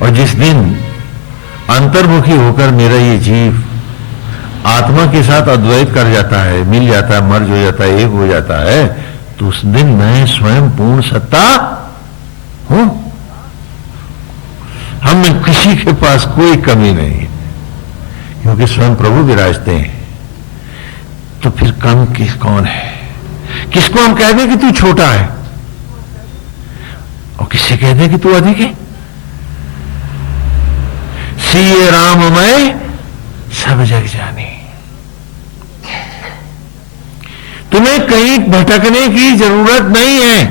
और जिस दिन अंतर्मुखी होकर मेरा ये जीव आत्मा के साथ अद्वैत कर जाता है, मिल जाता है, मर्ज हो जाता है, एक हो जाता है, तो उस दिन मैं स्वयं पूर्ण सत्ता हूं। हम में किसी के पास कोई कमी नहीं है, क्योंकि स्वयं प्रभु विराजते हैं। तो फिर कम कौन है? किसको हम कह दें कि तू छोटा है, और किससे कह दें कि तू अधिक है? सिए राम मैं सब जग जाने। तुम्हें कहीं भटकने की जरूरत नहीं है।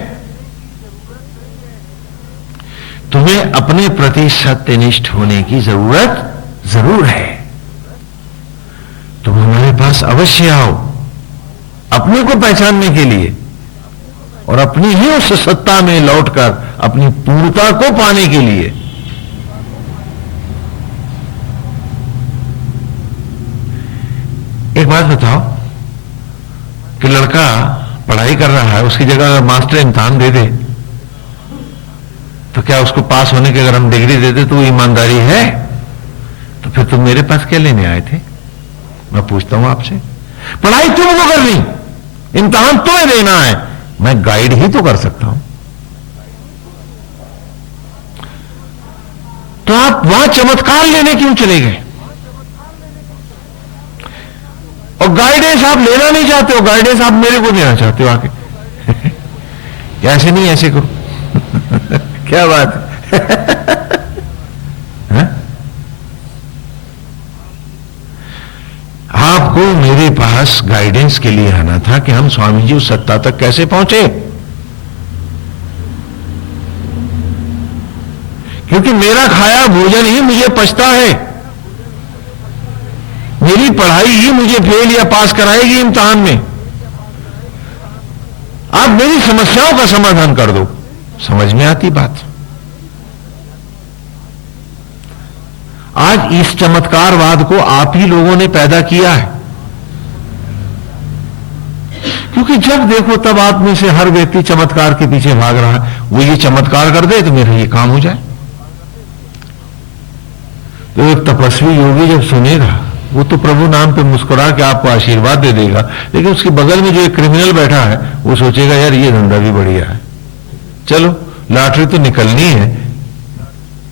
तुम्हें अपने प्रति सत्यनिष्ठ होने की जरूरत जरूर है। तुम हमारे पास अवश्य आओ, अपने को पहचानने के लिए और अपनी ही उस सत्ता में लौटकर अपनी पूर्णता को पाने के लिए। एक बात बताओ कि लड़का पढ़ाई कर रहा है, उसकी जगह अगर मास्टर इम्तिहान दे दे तो क्या उसको पास होने की अगर हम डिग्री दे दे तो वो ईमानदारी है? तो फिर तुम मेरे पास क्या लेने आए थे? मैं पूछता हूं आपसे। पढ़ाई तुमको करनी, इम्तिहान तुम्हें देना है, मैं गाइड ही तो कर सकता हूं। तो आप वहां चमत्कार लेने क्यों चले गए? और गाइडेंस आप लेना नहीं चाहते हो, गाइडेंस आप मेरे को देना चाहते हो आके। ऐसे नहीं, ऐसे करो। क्या बात है? आपको मेरे पास गाइडेंस के लिए आना था कि हम स्वामी जी उस सत्ता तक कैसे पहुंचे, क्योंकि मेरा खाया भोजन ही मुझे पचता है। मेरी पढ़ाई ही मुझे फेल या पास कराएगी इम्तिहान में। आप मेरी समस्याओं का समाधान कर दो। समझ में आती बात? आज इस चमत्कारवाद को आप ही लोगों ने पैदा किया है, क्योंकि जब देखो तब आप में से हर व्यक्ति चमत्कार के पीछे भाग रहा है। वो ये चमत्कार कर दे तो मेरा ये काम हो जाए। तो एक तपस्वी योगी जब सुनेगा, वो तो प्रभु नाम पे मुस्कुरा के आपको आशीर्वाद दे देगा, लेकिन उसके बगल में जो एक क्रिमिनल बैठा है वो सोचेगा यार ये धंधा भी बढ़िया है, चलो लॉटरी तो निकलनी है,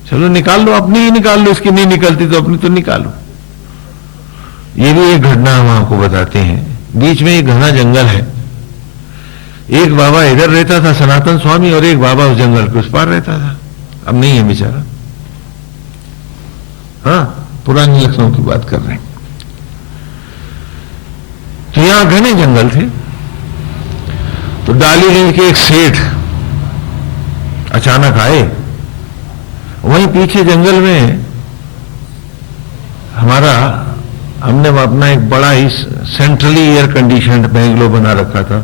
चलो निकाल लो, अपनी ही निकाल लो, इसकी नहीं निकलती तो अपनी तो निकालो। ये भी एक घटना हम आपको बताते हैं। बीच में एक घना जंगल है, एक बाबा इधर रहता था सनातन स्वामी, और एक बाबा उस जंगल के उस पार रहता था। अब नहीं है बेचारा। हाँ, पुरानी लखनऊ की बात कर रहे हैं। तो यहां घने जंगल थे। तो डालीगंज के एक सेठ अचानक आए। वहीं पीछे जंगल में हमने अपना एक बड़ा ही सेंट्रली एयर कंडीशनड बेंगलो बना रखा था।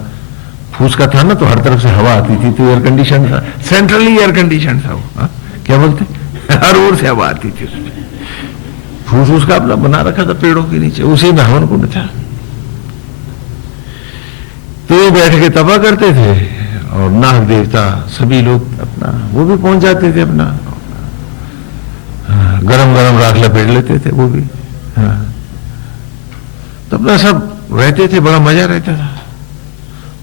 फूस का था ना, तो हर तरफ से हवा आती थी, तो एयर कंडीशन था, सेंट्रली एयर कंडीशन था वो। क्या बोलते? हर ओर से हवा आती थी उसमें। फूस उसका अपना बना रखा था पेड़ों के नीचे, उसी में हवन कुंड था। वहीं बैठ के तपा करते थे और नाग देवता सभी लोग अपना वो भी पहुंच जाते थे, अपना गरम गरम राख लपेट लेते थे वो भी। हाँ, तो अपना सब रहते थे, बड़ा मजा रहता था।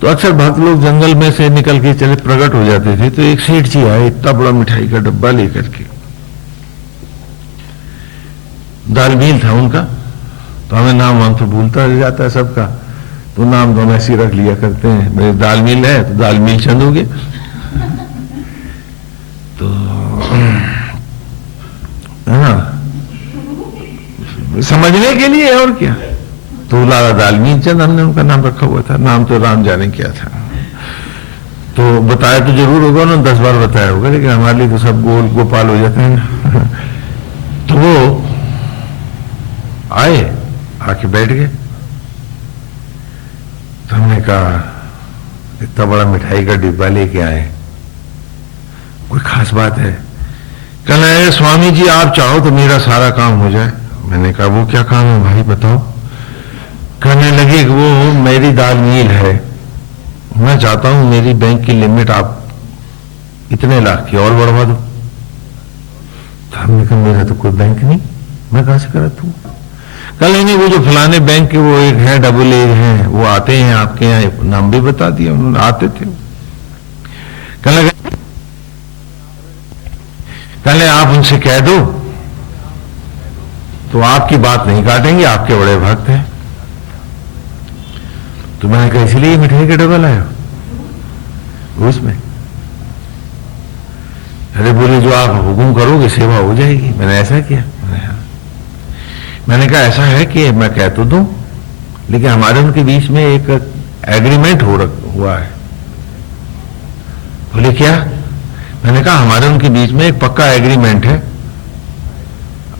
तो अक्सर भक्त लोग जंगल में से निकल के चले प्रकट हो जाते थे, तो एक सेठ जी आए इतना बड़ा मिठाई का डब्बा लेकर के, दाल मील था उनका, तो हमें नाम वाम तो भूलता जाता है सबका, तो नाम तो हम ऐसे रख लिया करते हैं, मेरे दाल मील है तो दाल मील चंद हो गया। तो हाँ, समझने के लिए और क्या, तो लाला दाल मील चंद हमने उनका नाम रखा हुआ था, नाम तो राम जाने क्या था। तो बताया तो जरूर होगा ना, 10 बार बताया होगा, लेकिन हमारे लिए तो सब गोल गोपाल हो जाते हैं ना। तो वो आए, आके बैठ गए, तो हमने कहा इतना बड़ा मिठाई का डिब्बा लेके आए, कोई खास बात है? कहने लगे स्वामी जी आप चाहो तो मेरा सारा काम हो जाए। मैंने कहा वो क्या काम है भाई बताओ? कहने लगे वो मेरी दाल मील है, मैं चाहता हूं मेरी बैंक की लिमिट आप इतने लाख की और बढ़वा दो। तो हमने कहा मेरा तो कोई बैंक नहीं, मैं कहां से करा तू? कल नहीं, वो जो फलाने बैंक के वो एक है AA हैं, वो आते हैं आपके यहाँ, नाम भी बता दिया उन्होंने, आते थे। कल आप उनसे कह दो तो आपकी बात नहीं काटेंगे, आपके बड़े भक्त हैं। तो मैंने कहा इसलिए मिठाई का डब्बा लाया उसमें? अरे बोले जो आप हुकुम करोगे सेवा हो जाएगी। मैंने ऐसा किया? मैंने कहा ऐसा है कि मैं कह तो दूं, लेकिन हमारे उनके बीच में एक एग्रीमेंट हुआ है। बोले क्या? मैंने कहा हमारे उनके बीच में एक पक्का एग्रीमेंट है,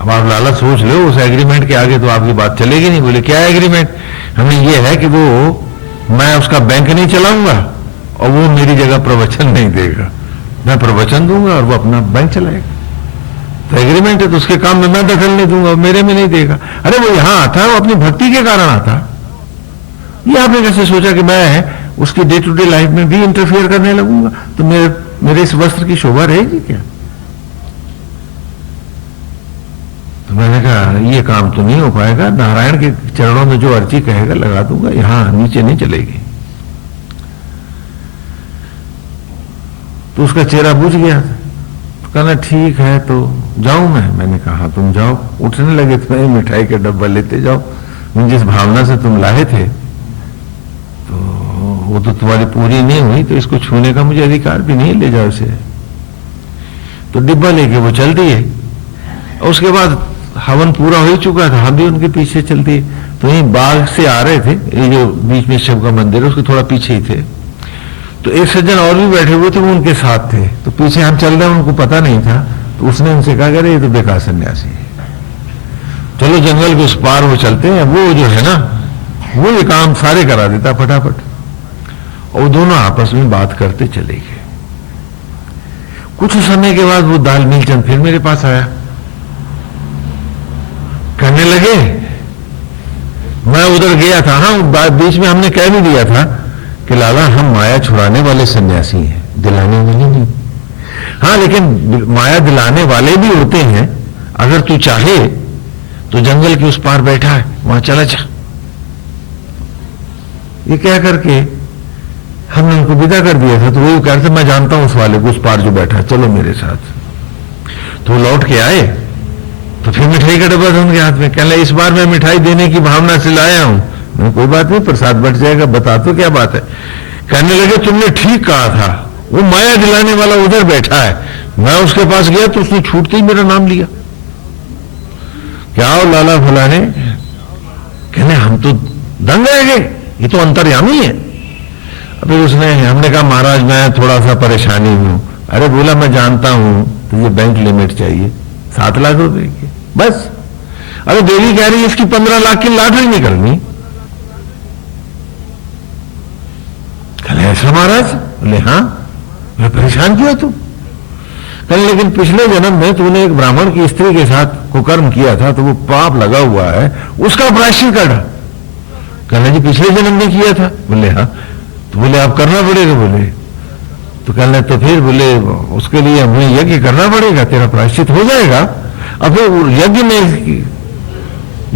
अब आप लाला सोच लो उस एग्रीमेंट के आगे तो आपकी बात चलेगी नहीं। बोले क्या एग्रीमेंट? हमें ये है कि वो मैं उसका बैंक नहीं चलाऊंगा और वो मेरी जगह प्रवचन नहीं देगा, मैं प्रवचन दूंगा और वो अपना बैंक चलाएगा। तो एग्रीमेंट है तो उसके काम में मैं दखल नहीं दूंगा, मेरे में नहीं देगा। अरे वो यहां आता है, वो अपनी भक्ति के कारण आता। ये आपने कैसे सोचा कि मैं उसकी डे टू डे लाइफ में भी इंटरफियर करने लगूंगा? तो मेरे इस वस्त्र की शोभा रहेगी क्या? तो मैंने कहा ये काम तो नहीं हो पाएगा, नारायण के चरणों में जो अर्जी कहेगा लगा दूंगा, यहां नीचे नहीं चलेगी। तो उसका चेहरा बुझ गया था, कहना ठीक है तो जाऊं मैं? मैंने कहा तुम जाओ। उठने लगे तो मैं मिठाई का डब्बा लेते जाओ, जिस भावना से तुम लाए थे तो वो तो तुम्हारी पूरी नहीं हुई, तो इसको छूने का मुझे अधिकार भी नहीं, ले जाओ इसे। तो डिब्बा लेके वो चल दिए। उसके बाद हवन पूरा हो चुका था, हम भी उनके पीछे चल दिए। तो यही बाग से आ रहे थे, ये जो बीच में शिव का मंदिर है उसके थोड़ा पीछे ही थे, तो एक सज्जन और भी बैठे हुए थे, वो उनके साथ थे। तो पीछे हम चल रहे हैं, उनको पता नहीं था, तो उसने उनसे कहा अरे ये तो बेकार सन्यासी है, चलो जंगल के उस पार वो चलते हैं। वो जो है ना वो ये काम सारे करा देता फटाफट। और दोनों आपस में बात करते चले गए। कुछ समय के बाद वो दाल मीलचंद फिर मेरे पास आया, कहने लगे मैं उधर गया था। हाँ, बीच में हमने कह भी दिया था कि लाला हम माया छुड़ाने वाले सन्यासी हैं, दिलाने वाले नहीं। हाँ, लेकिन माया दिलाने वाले भी होते हैं, अगर तू चाहे तो जंगल के उस पार बैठा है, वहां चला जा। ये कह करके हमने उनको विदा कर दिया था। तो वो कह रहे थे मैं जानता हूं उस वाले को उस पार जो बैठा है, चलो मेरे साथ। तो लौट के आए तो फिर मिठाई का डब्बा था उनके हाथ में। कहने इस बार मैं मिठाई देने की भावना से लाया हूं। कोई बात नहीं, प्रसाद बढ़ जाएगा, बता तो क्या बात है। कहने लगे तुमने ठीक कहा था, वो माया दिलाने वाला उधर बैठा है। मैं उसके पास गया तो उसने छूटते ही मेरा नाम लिया। क्या हो लाला फलाने? कहने हम तो दंग रह गए, ये तो अंतर्यामी है। अभी उसने हमने कहा महाराज मैं थोड़ा सा परेशानी हूं। अरे बोला मैं जानता हूं तुझे बैंक लिमिट चाहिए 7 लाख रुपए की, बस। अरे देवी कह रही है इसकी 15 लाख की लॉटरी निकलनी। कहले ऐसा महाराज? बोले हाँ। मैं परेशान क्यों तू? कहले लेकिन पिछले जन्म में तूने एक ब्राह्मण की स्त्री के साथ कुकर्म किया था, तो वो पाप लगा हुआ है, उसका प्रायश्चित कर। कहले जी पिछले जन्म में किया था? बोले हाँ। तो बोले आप करना पड़ेगा। बोले तो कहने तो फिर बोले उसके लिए हमें यज्ञ करना पड़ेगा, तेरा प्रायश्चित हो जाएगा। अब फिर यज्ञ में,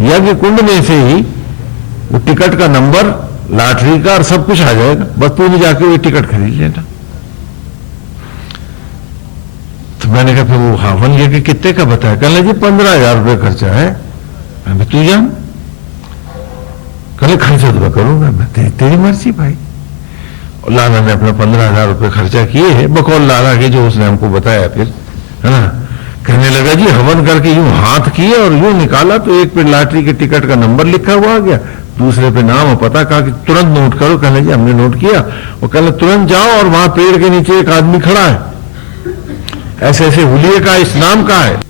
यज्ञ कुंड में से ही वो टिकट का नंबर, लॉटरी का और सब कुछ आ जाएगा, बस तू भी जाके वो टिकट खरीद लेना। तो मैंने कहा फिर वो हवन यज्ञ कितने का बताया? कहने जी 15,000 रुपये खर्चा है। मैं तू जान, कहले खर्चा तो मैं करूंगा। मैं तेरी मर्जी भाई। और लाला ने अपना 15,000 रुपये खर्चा किए हैं, बकौल लाला के जो उसने हमको बताया फिर, है ना। कहने लगा जी हवन करके यूं हाथ किए और यूं निकाला तो एक पे लॉटरी के टिकट का नंबर लिखा हुआ आ गया, दूसरे पे नाम और पता, कहा कि तुरंत नोट करो। कहने जी हमने नोट किया। और कहले तुरंत जाओ और वहां पेड़ के नीचे एक आदमी खड़ा है, ऐसे ऐसे हुलिये का इस नाम का है।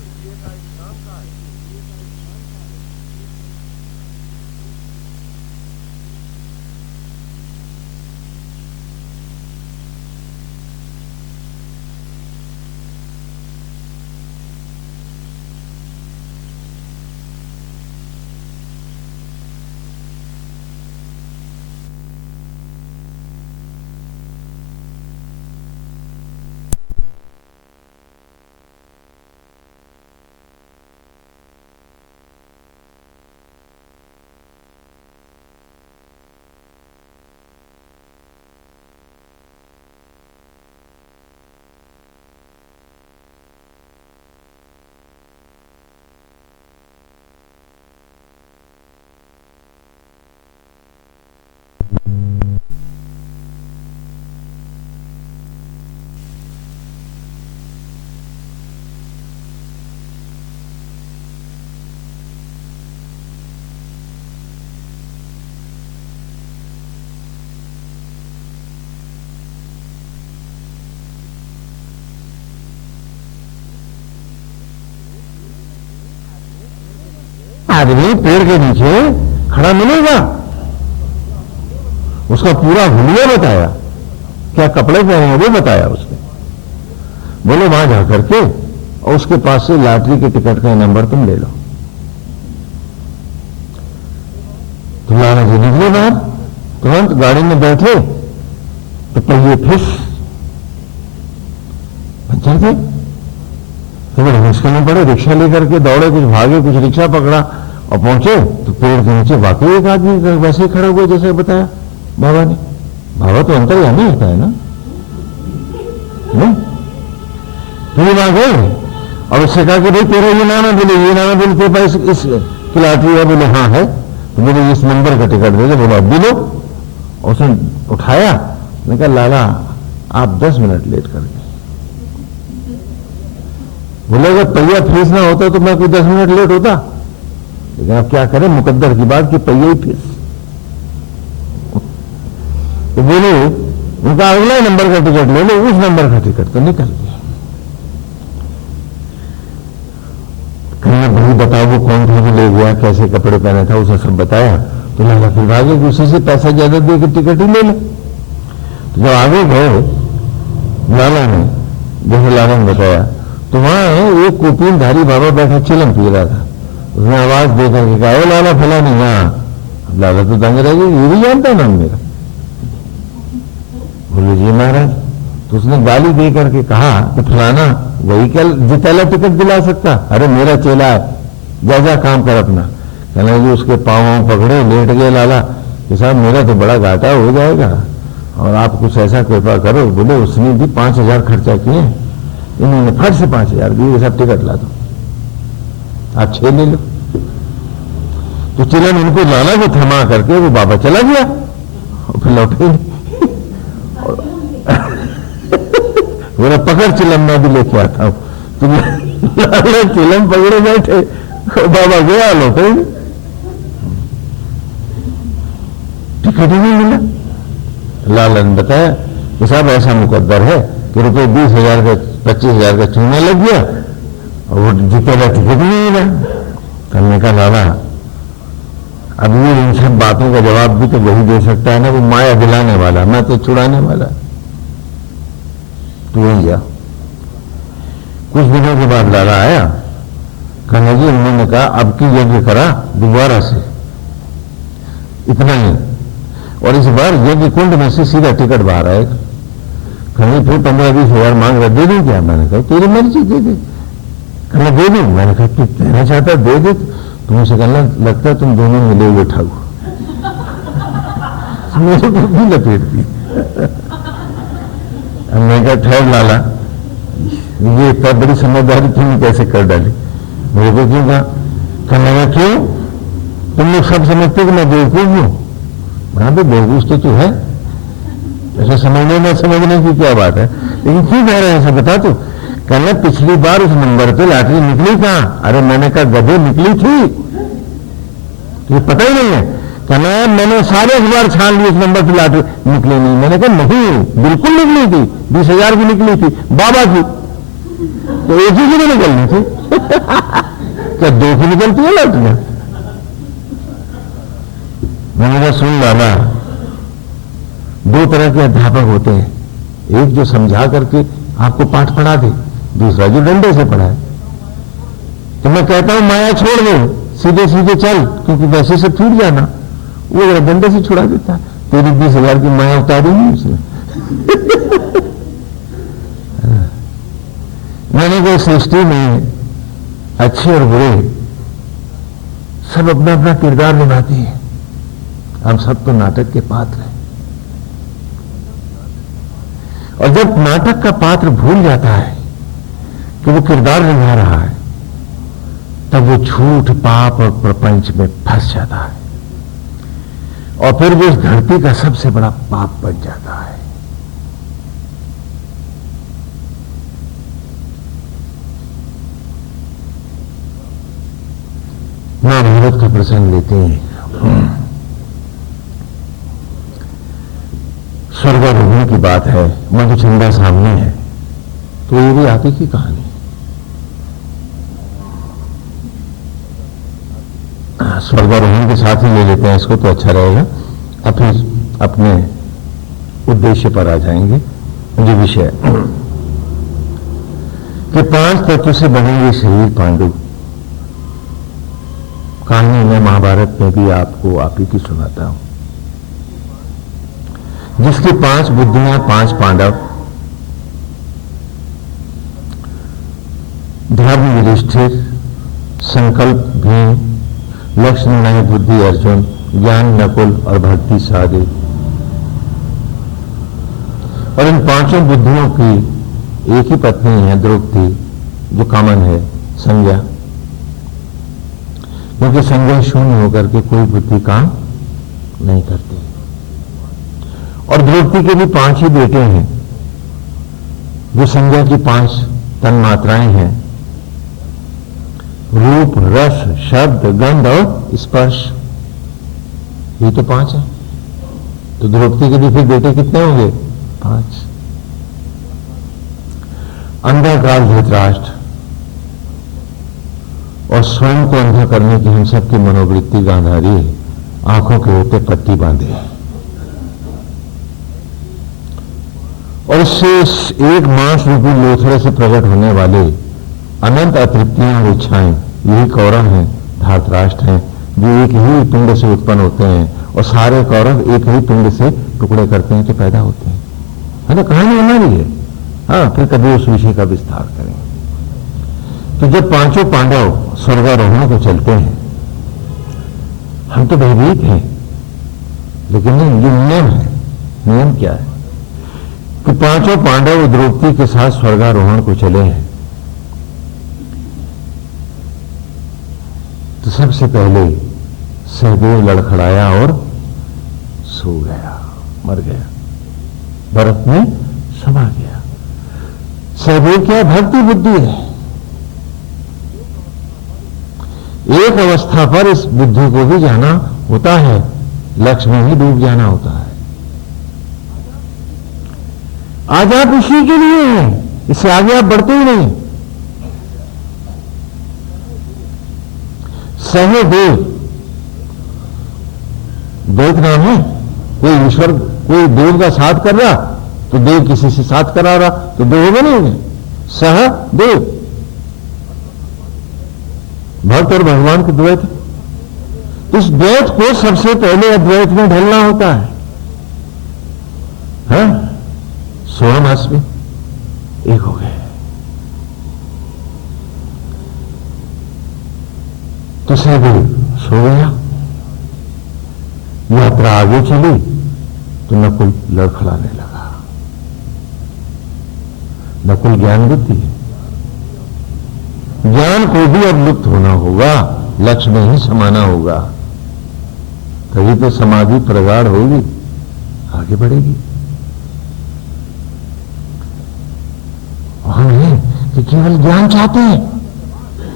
आदमी पेड़ के नीचे खड़ा मिलेगा, उसका पूरा हुलिया बताया, क्या कपड़े पहने वो बताया उसने। बोले वहां जा करके और उसके पास से लॉटरी के टिकट का नंबर तुम ले लो। तो लाला जी निकले बाहर, तुरंत गाड़ी में बैठे तो पहिए फिस पंचर थे, तो बड़े मुश्किल में पड़े, रिक्शा लेकर के दौड़े, कुछ भागे, कुछ रिक्शा पकड़ा और पहुंचे तो पेड़ के नीचे वाकई एक आदमी वैसे ही खड़ा हुआ जैसे बताया बाबा ने। बाबा तो अंतर्यामी होता है ना, नहीं? तो ये वहां गए और उससे कहा कि भाई तेरा ये नाम है? बोले ये नाम है। बोले तेरे पास इस लॉटरी है? बोले हाँ है। तो बोले इस नंबर का टिकट दे दो। बोला अब भी लो। उसने उठाया, मैंने कहा लाला आप 10 मिनट लेट कर गए। बोले अगर पहिया फीस ना होता तो मैं कोई 10 मिनट लेट होता, लेकिन अब क्या करें, मुकद्दर की बात कि पहिया ही फीस। तो बोले उनका अगला नंबर का टिकट ले लो। उस नंबर का टिकट तो निकल गया। कहना भाई बताओ वो कौन था जो ले गया, कैसे कपड़े पहने था, उसे सब बताया। तो लाला फिर भागे, उसी से पैसा ज्यादा दे के टिकट ही ले लो। तो जब आगे गए लाला ने, जैसे लाला ने बताया, तो वहां एक कोपीनधारी बाबा बैठा चिलम पी रहा था। उसने आवाज देकर के कहा लाला फला नहीं। हाँ। लाला तो दंग रह गई, ये भी जानता नाम मेरा? बोले जी महाराज। तो उसने गाली दे करके कहा कि फलाना वही क्या जितला टिकट दिला सकता? अरे मेरा चेला है, जा जा काम कर अपना। कहना जी उसके पाँव पकड़े, लेट गए लाला कि साहब मेरा तो बड़ा घाटा हो जाएगा और आप कुछ ऐसा कृपा करो। बोले उसने भी 5,000 खर्चा किए, इन्होंने फट से 5,000 दिए, सब टिकट ला दो, आप 6 ले लो। तो चिलन उनको लाला को थमा करके वो बाबा चला गया और फिर लौटे। बोला पकड़ चिलम, मैं भी लेके आता हूं। तो लाला चिलम पकड़े बैठे, बाबा गया, लौटे, टिकट ही नहीं मिला। लाला ने बताया कि साहब ऐसा मुकद्दर है कि रुपये 20,000 का 25,000 का चूना लग गया और वो जीतेगा टिकट नहीं मिला। करने का लाला अब ये इन सब बातों का जवाब भी तो वही दे सकता है ना, वो माया दिलाने वाला, मैं तो छुड़ाने वाला। तो वही गया। कुछ दिनों के बाद लाला आया, कहना जी उन्होंने कहा अब की यज्ञ करा दोबारा से, इतना ही और इस बार यज्ञ कुंड में से सीधा टिकट बाहर आएगा। कहीं फिर 15-20 हजार मांग रहा, दे दूं क्या? मैंने कहा तेरी मर्जी, दे दे। कहना दे दूं? मैंने कहा तू देना चाहता है दे दे। तुमसे कहना लगता है तुम दोनों मिले हुए ठग हो। मेरे को भी लपेट दी। मैं कहा ठहर लाला, ये इतना बड़ी समझदारी तुमने कैसे कर डाली? मेरे को क्यों कहा? कहने लगा क्यों? तुम लोग सब समझते कि मैं बेवकूफ हूं। मैं भी बेवकूफ तो तू है, ऐसा समझने में समझने की क्या बात है, लेकिन क्यों कह रहे हैं ऐसा बता। तो कहना पिछली बार उस नंबर पे लॉटरी निकली कहां? अरे मैंने कहा गधे निकली थी, ये पता ही नहीं है। कहना मैंने सारे अखबार छान लिए, उस नंबर पे लॉटरी निकली नहीं। मैंने कहा नहीं, बिल्कुल निकली थी, 20,000 की निकली थी, बाबा की। तो एक ही की भी निकलनी थी। क्या दो की निकलती है लॉटरी? मैंने कहा सुन लाला, दो तरह के अध्यापक होते हैं, एक जो समझा करके आपको पाठ पढ़ा दे, दूसरा जो डंडे से पढ़ाए। तो मैं कहता हूं माया छोड़ दो, सीधे सीधे चल, क्योंकि वैसे से छूट जाना। वो जरा डंडे से छुड़ा देता है, तेरी 20,000 की माया उतारी नहीं उसने। मैंने कहा सृष्टि में अच्छे और बुरे सब अपना अपना किरदार निभाते हैं, हम सब तो नाटक के पात्र हैं। और जब नाटक का पात्र भूल जाता है कि वो किरदार निभा रहा है, तब वो झूठ, पाप और प्रपंच में फंस जाता है, और फिर वो इस धरती का सबसे बड़ा पाप बन जाता है। महाभारत का प्रसंग लेते हैं। स्वर्गारोहण की बात है, मधुचंदा सामने है, तो ये भी आप ही की कहानी। स्वर्गारोहण के साथ ही ले लेते हैं इसको, तो अच्छा रहेगा। अब फिर अपने उद्देश्य पर आ जाएंगे। जो विषय कि 5 तत्व से बनेंगे शरीर पांडु, कहानी मैं महाभारत में भी आपको आप ही की सुनाता हूं। जिसकी 5 बुद्धियां, 5 पांडव, धर्म युधिष्ठिर, संकल्प भीम, लक्ष्य निर्णय बुद्धि अर्जुन, ज्ञान नकुल और भक्ति सहदेव। और इन 5 बुद्धियों की एक ही पत्नी है द्रौपदी, जो कॉमन है संज्ञा, क्योंकि संज्ञा शून्य होकर के कोई बुद्धि काम नहीं करती। और द्रौपदी के भी 5 ही बेटे हैं, जो संज्ञा की 5 तन्मात्राएं हैं, रूप, रस, शब्द, गंध और स्पर्श, ये तो 5 है। तो द्रौपदी के भी फिर बेटे कितने होंगे? 5। अंधा काल धृतराष्ट्र, और स्वयं को अंधा करने की हम सबकी मनोवृत्ति गांधारी है, आंखों के होते पट्टी बांधे, और इससे एक मांस रूपी लोथड़े से प्रकट होने वाले अनंत अतृप्तियां और इच्छाएं, यही कौरव हैं, धार्तराष्ट्र हैं, जो एक ही पिंड से उत्पन्न होते हैं, और सारे कौरव एक ही पिंड से टुकड़े करते हैं तो पैदा होते हैं। है ना, कहानी हमारी है। हाँ, फिर कभी उस विषय का विस्तार करेंगे। तो जब 5 पांडव स्वर्गारोहण को चलते हैं, हम तो भयभीत हैं, लेकिन ये नियम है। नियम क्या है कि 5 पांडव द्रौपदी के साथ स्वर्गारोहण को चले हैं, तो सबसे पहले सहदेव लड़खड़ाया और सो गया, मर गया, बर्फ में समा गया। सहदेव क्या भक्ति बुद्धि है, एक अवस्था पर इस बुद्धि को भी जाना होता है, लक्ष्य में ही डूब जाना होता है। आज आप इसी के लिए हैं, इससे आगे आप बढ़ते ही नहीं। सहदेव देव नाम है, कोई ईश्वर कोई देव का साथ कर रहा तो देव किसी से साथ करा रहा तो देव हो नहीं होंगे। सहदेव, भक्त और भगवान के द्वैत, इस द्वैत को सबसे पहले अद्वैत में ढलना होता है। है 16 मास में एक हो गए। किसी भी सो गया, यात्रा आगे चली तो नकुल लड़खड़ाने लगा। नकुल ज्ञान बुद्धि है, ज्ञान को भी अब लुप्त होना होगा, लक्ष्य में ही समाना होगा, तभी तो समाधि प्रगाढ़ होगी, आगे बढ़ेगी। हम हैं कि केवल ज्ञान चाहते हैं,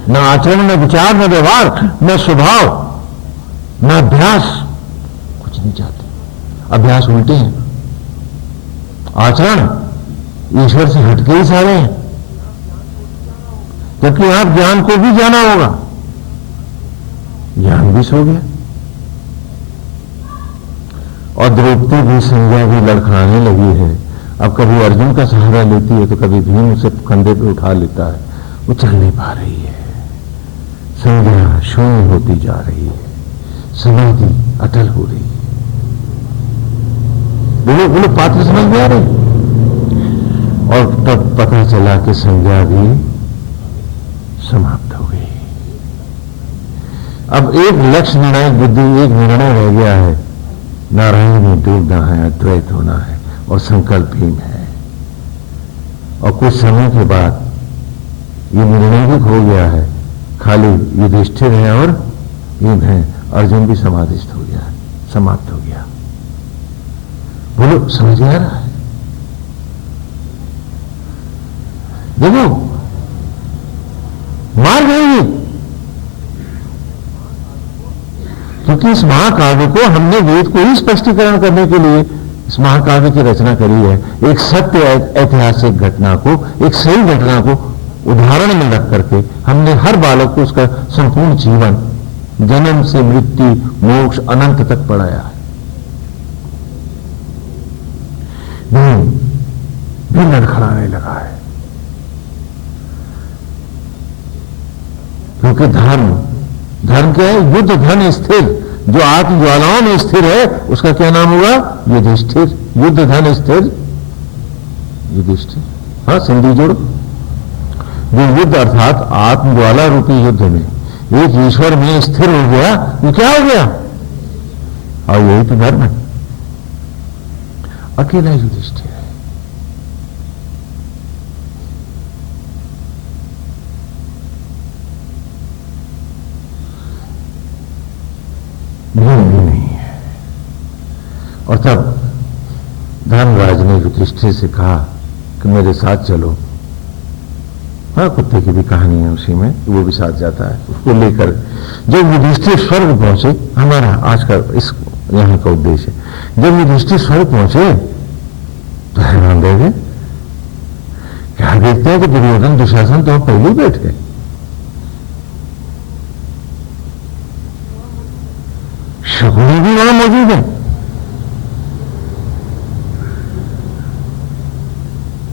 न आचरण, न विचार, न व्यवहार, न स्वभाव, न अभ्यास, कुछ नहीं चाहते। अभ्यास उल्टे हैं, आचरण ईश्वर से हटके ही सारे हैं, क्योंकि आप ज्ञान को भी जाना होगा। ज्ञान भी सो गया और द्रौपदी भी संज्ञा भी लड़खड़ाने लगी है। अब कभी अर्जुन का सहारा लेती है तो कभी भीम उसे कंधे पे उठा लेता है, वो चल नहीं पा रही है, संज्ञा शून्य होती जा रही है, समाधि अटल हो रही है। बोलो बोलो, पात्र समझ में आ रहे? और तब पता चला कि संज्ञा भी समाप्त हो गई। अब एक लक्ष्य निर्णायक बुद्धि, एक निर्णय रह गया है, नारायण में डूबना है, अद्वैत होना है, और संकल्प भीम है। और कुछ समय के बाद ये निर्णय भी खो गया है, खाली युधिष्ठिर है और भीम है। अर्जुन भी समाधिस्थ हो गया, समाप्त हो गया। बोलो समझ में आ रहा है? देखो मार गई, क्योंकि इस महाकाव्य को हमने वेद को ही स्पष्टीकरण करने के लिए इस महाकाव्य की रचना करी है। एक सत्य ऐतिहासिक घटना को, एक सही घटना को उदाहरण में रख करके हमने हर बालक को उसका संपूर्ण जीवन, जन्म से मृत्यु, मोक्ष, अनंत तक पढ़ाया है। भी लड़खड़ाने लगा है, क्योंकि धर्म क्या है? युद्ध धन स्थिर, जो आत्मज्वालाओं में स्थिर है उसका क्या नाम होगा? युधिष्ठिर। युद्ध धन स्थिर युधिष्ठिर। हाँ, संधि जोड़ो। जो युद्ध अर्थात आत्मज्वाला रूपी युद्ध में एक ईश्वर में स्थिर हो गया, वो क्या हो गया? और यही तो धर्म है। अकेला युधिष्ठिर है। भी नहीं है। और तब धर्मराज ने युधिष्ठिर से कहा कि मेरे साथ चलो। हाँ, कुत्ते की भी कहानी है उसी में, वो भी साथ जाता है। उसको लेकर जब युधिष्ठिर स्वर्ग पहुंचे, हमारा आज का इस यहां का उद्देश्य है, जब युधिष्ठिर स्वर्ग पहुंचे तो हैरान रह गए। क्या देखते हैं कि दुर्योधन दुशासन तो पहले ही बैठे, शकुनी भी वहां मौजूद है।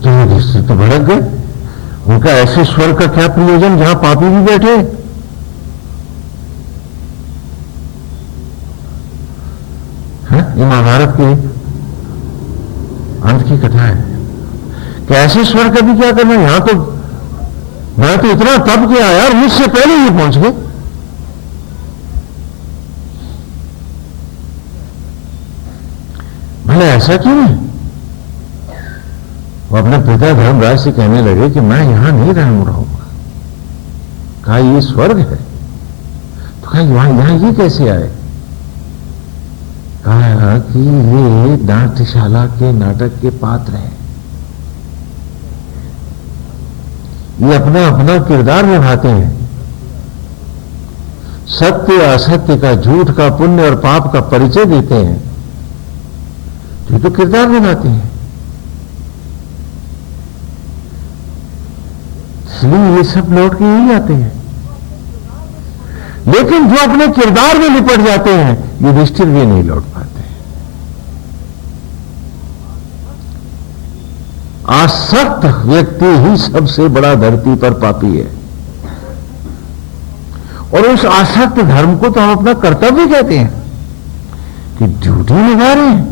तो युधिष्ठिर तो भड़क गए। उनका ऐसे स्वर्ग का क्या प्रयोजन जहां पापी भी बैठे? ये महाभारत के अंत की कथा है कि ऐसे स्वर्ग का भी क्या करना? यहां तो मैं तो इतना तप किया यार, मुझसे पहले ही पहुंच गए। भले ऐसा क्यों है? वो अपने पिता धर्मराज से कहने लगे कि मैं यहां नहीं रहूंगा। कहा ये स्वर्ग है? तो कहा यहां ये कैसे आए? कहा कि ये नाट्यशाला के नाटक के पात्र हैं, ये अपना अपना किरदार निभाते हैं। सत्य असत्य का, झूठ का, पुण्य और पाप का परिचय देते हैं। ये तो किरदार निभाते हैं, इसलिए ये सब लौट के यही आते हैं। लेकिन जो अपने किरदार में लिपट जाते हैं, युधिष्ठिर भी नहीं लौट पाते। आसक्त व्यक्ति ही सबसे बड़ा धरती पर पापी है। और उस आसक्त धर्म को तो हम अपना कर्तव्य कहते हैं कि ड्यूटी निभा रहे हैं।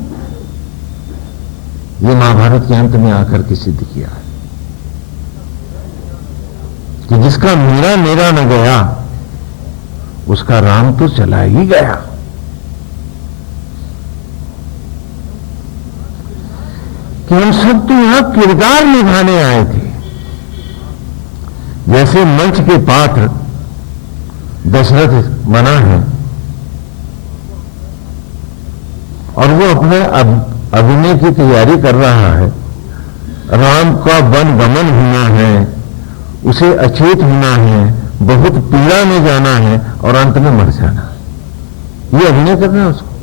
ये महाभारत के अंत में आकर के सिद्ध किया है कि जिसका मेरा मेरा न गया उसका राम तो चला ही गया। कि हम सब तो यहां किरदार निभाने आए थे। जैसे मंच के पात्र दशरथ बना है और वो अपने अभिनय की तैयारी कर रहा है, राम का वन गमन होना है, उसे अचेत होना है, बहुत पीड़ा में जाना है और अंत में मर जाना है, ये अभिनय करना है उसको।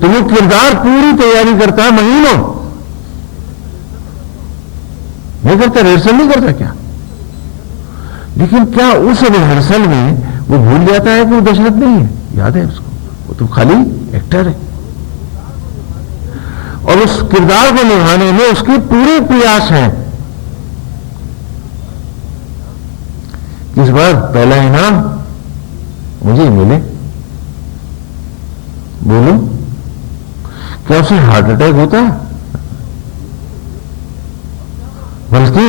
तो वो किरदार पूरी तैयारी करता है महीनों, नहीं करता, रिहर्सल नहीं करता क्या? लेकिन क्या उस रिहर्सल में वो भूल जाता है कि वो दशरथ नहीं है? याद है उसको, वो तो खाली एक्टर है। और उस किरदार को निभाने में उसके पूरे प्रयास हैं। इस बार पहला इनाम मुझे ही मिले। बोलो, क्या उसे हार्ट अटैक होता है? बल्कि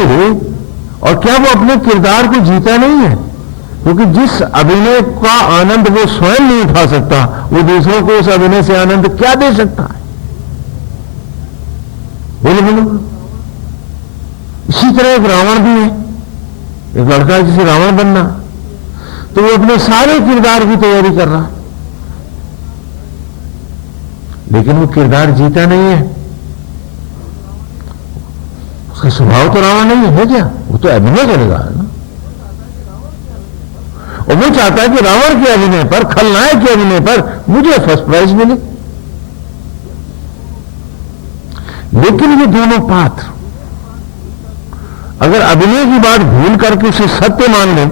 और क्या वो अपने किरदार को जीता नहीं है? क्योंकि जिस अभिनय का आनंद वो स्वयं नहीं उठा सकता, वो दूसरों को उस अभिनय से आनंद क्या दे सकता है? बोलो बोलो। इसी तरह एक रावण भी है, एक लड़का है जिसे रावण बनना, तो वो अपने सारे किरदार की तैयारी कर रहा है, लेकिन वो किरदार जीता नहीं है। उसका स्वभाव तो रावण नहीं है क्या? वो तो अभिनय करेगा ना। और वो चाहता है कि रावण के अभिनय पर, खलनायक के अभिनय पर मुझे फर्स्ट प्राइज मिले। लेकिन ये दोनों पात्र अगर अभिनय की बात भूल करके उसे सत्य मान लें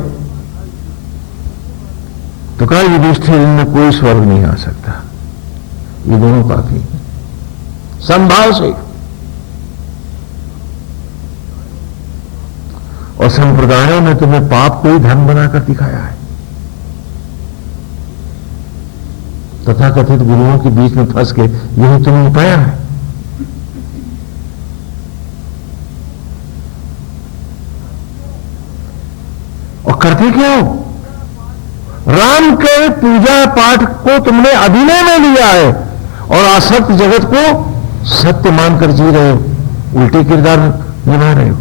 तो कहा युधिष्ठिर इनमें कोई स्वर्ग नहीं आ सकता, ये दोनों काफी संभाव से। और संप्रदायों ने तुम्हें पाप को ही धर्म बनाकर दिखाया है। तथाकथित गुरुओं के बीच में फंस के यही तुमने पाया है। और करते क्या हो? राम के पूजा पाठ को तुमने अभिनय में लिया है और आसक्त जगत को सत्य मानकर जी रहे हो, उल्टे किरदार निभा रहे हो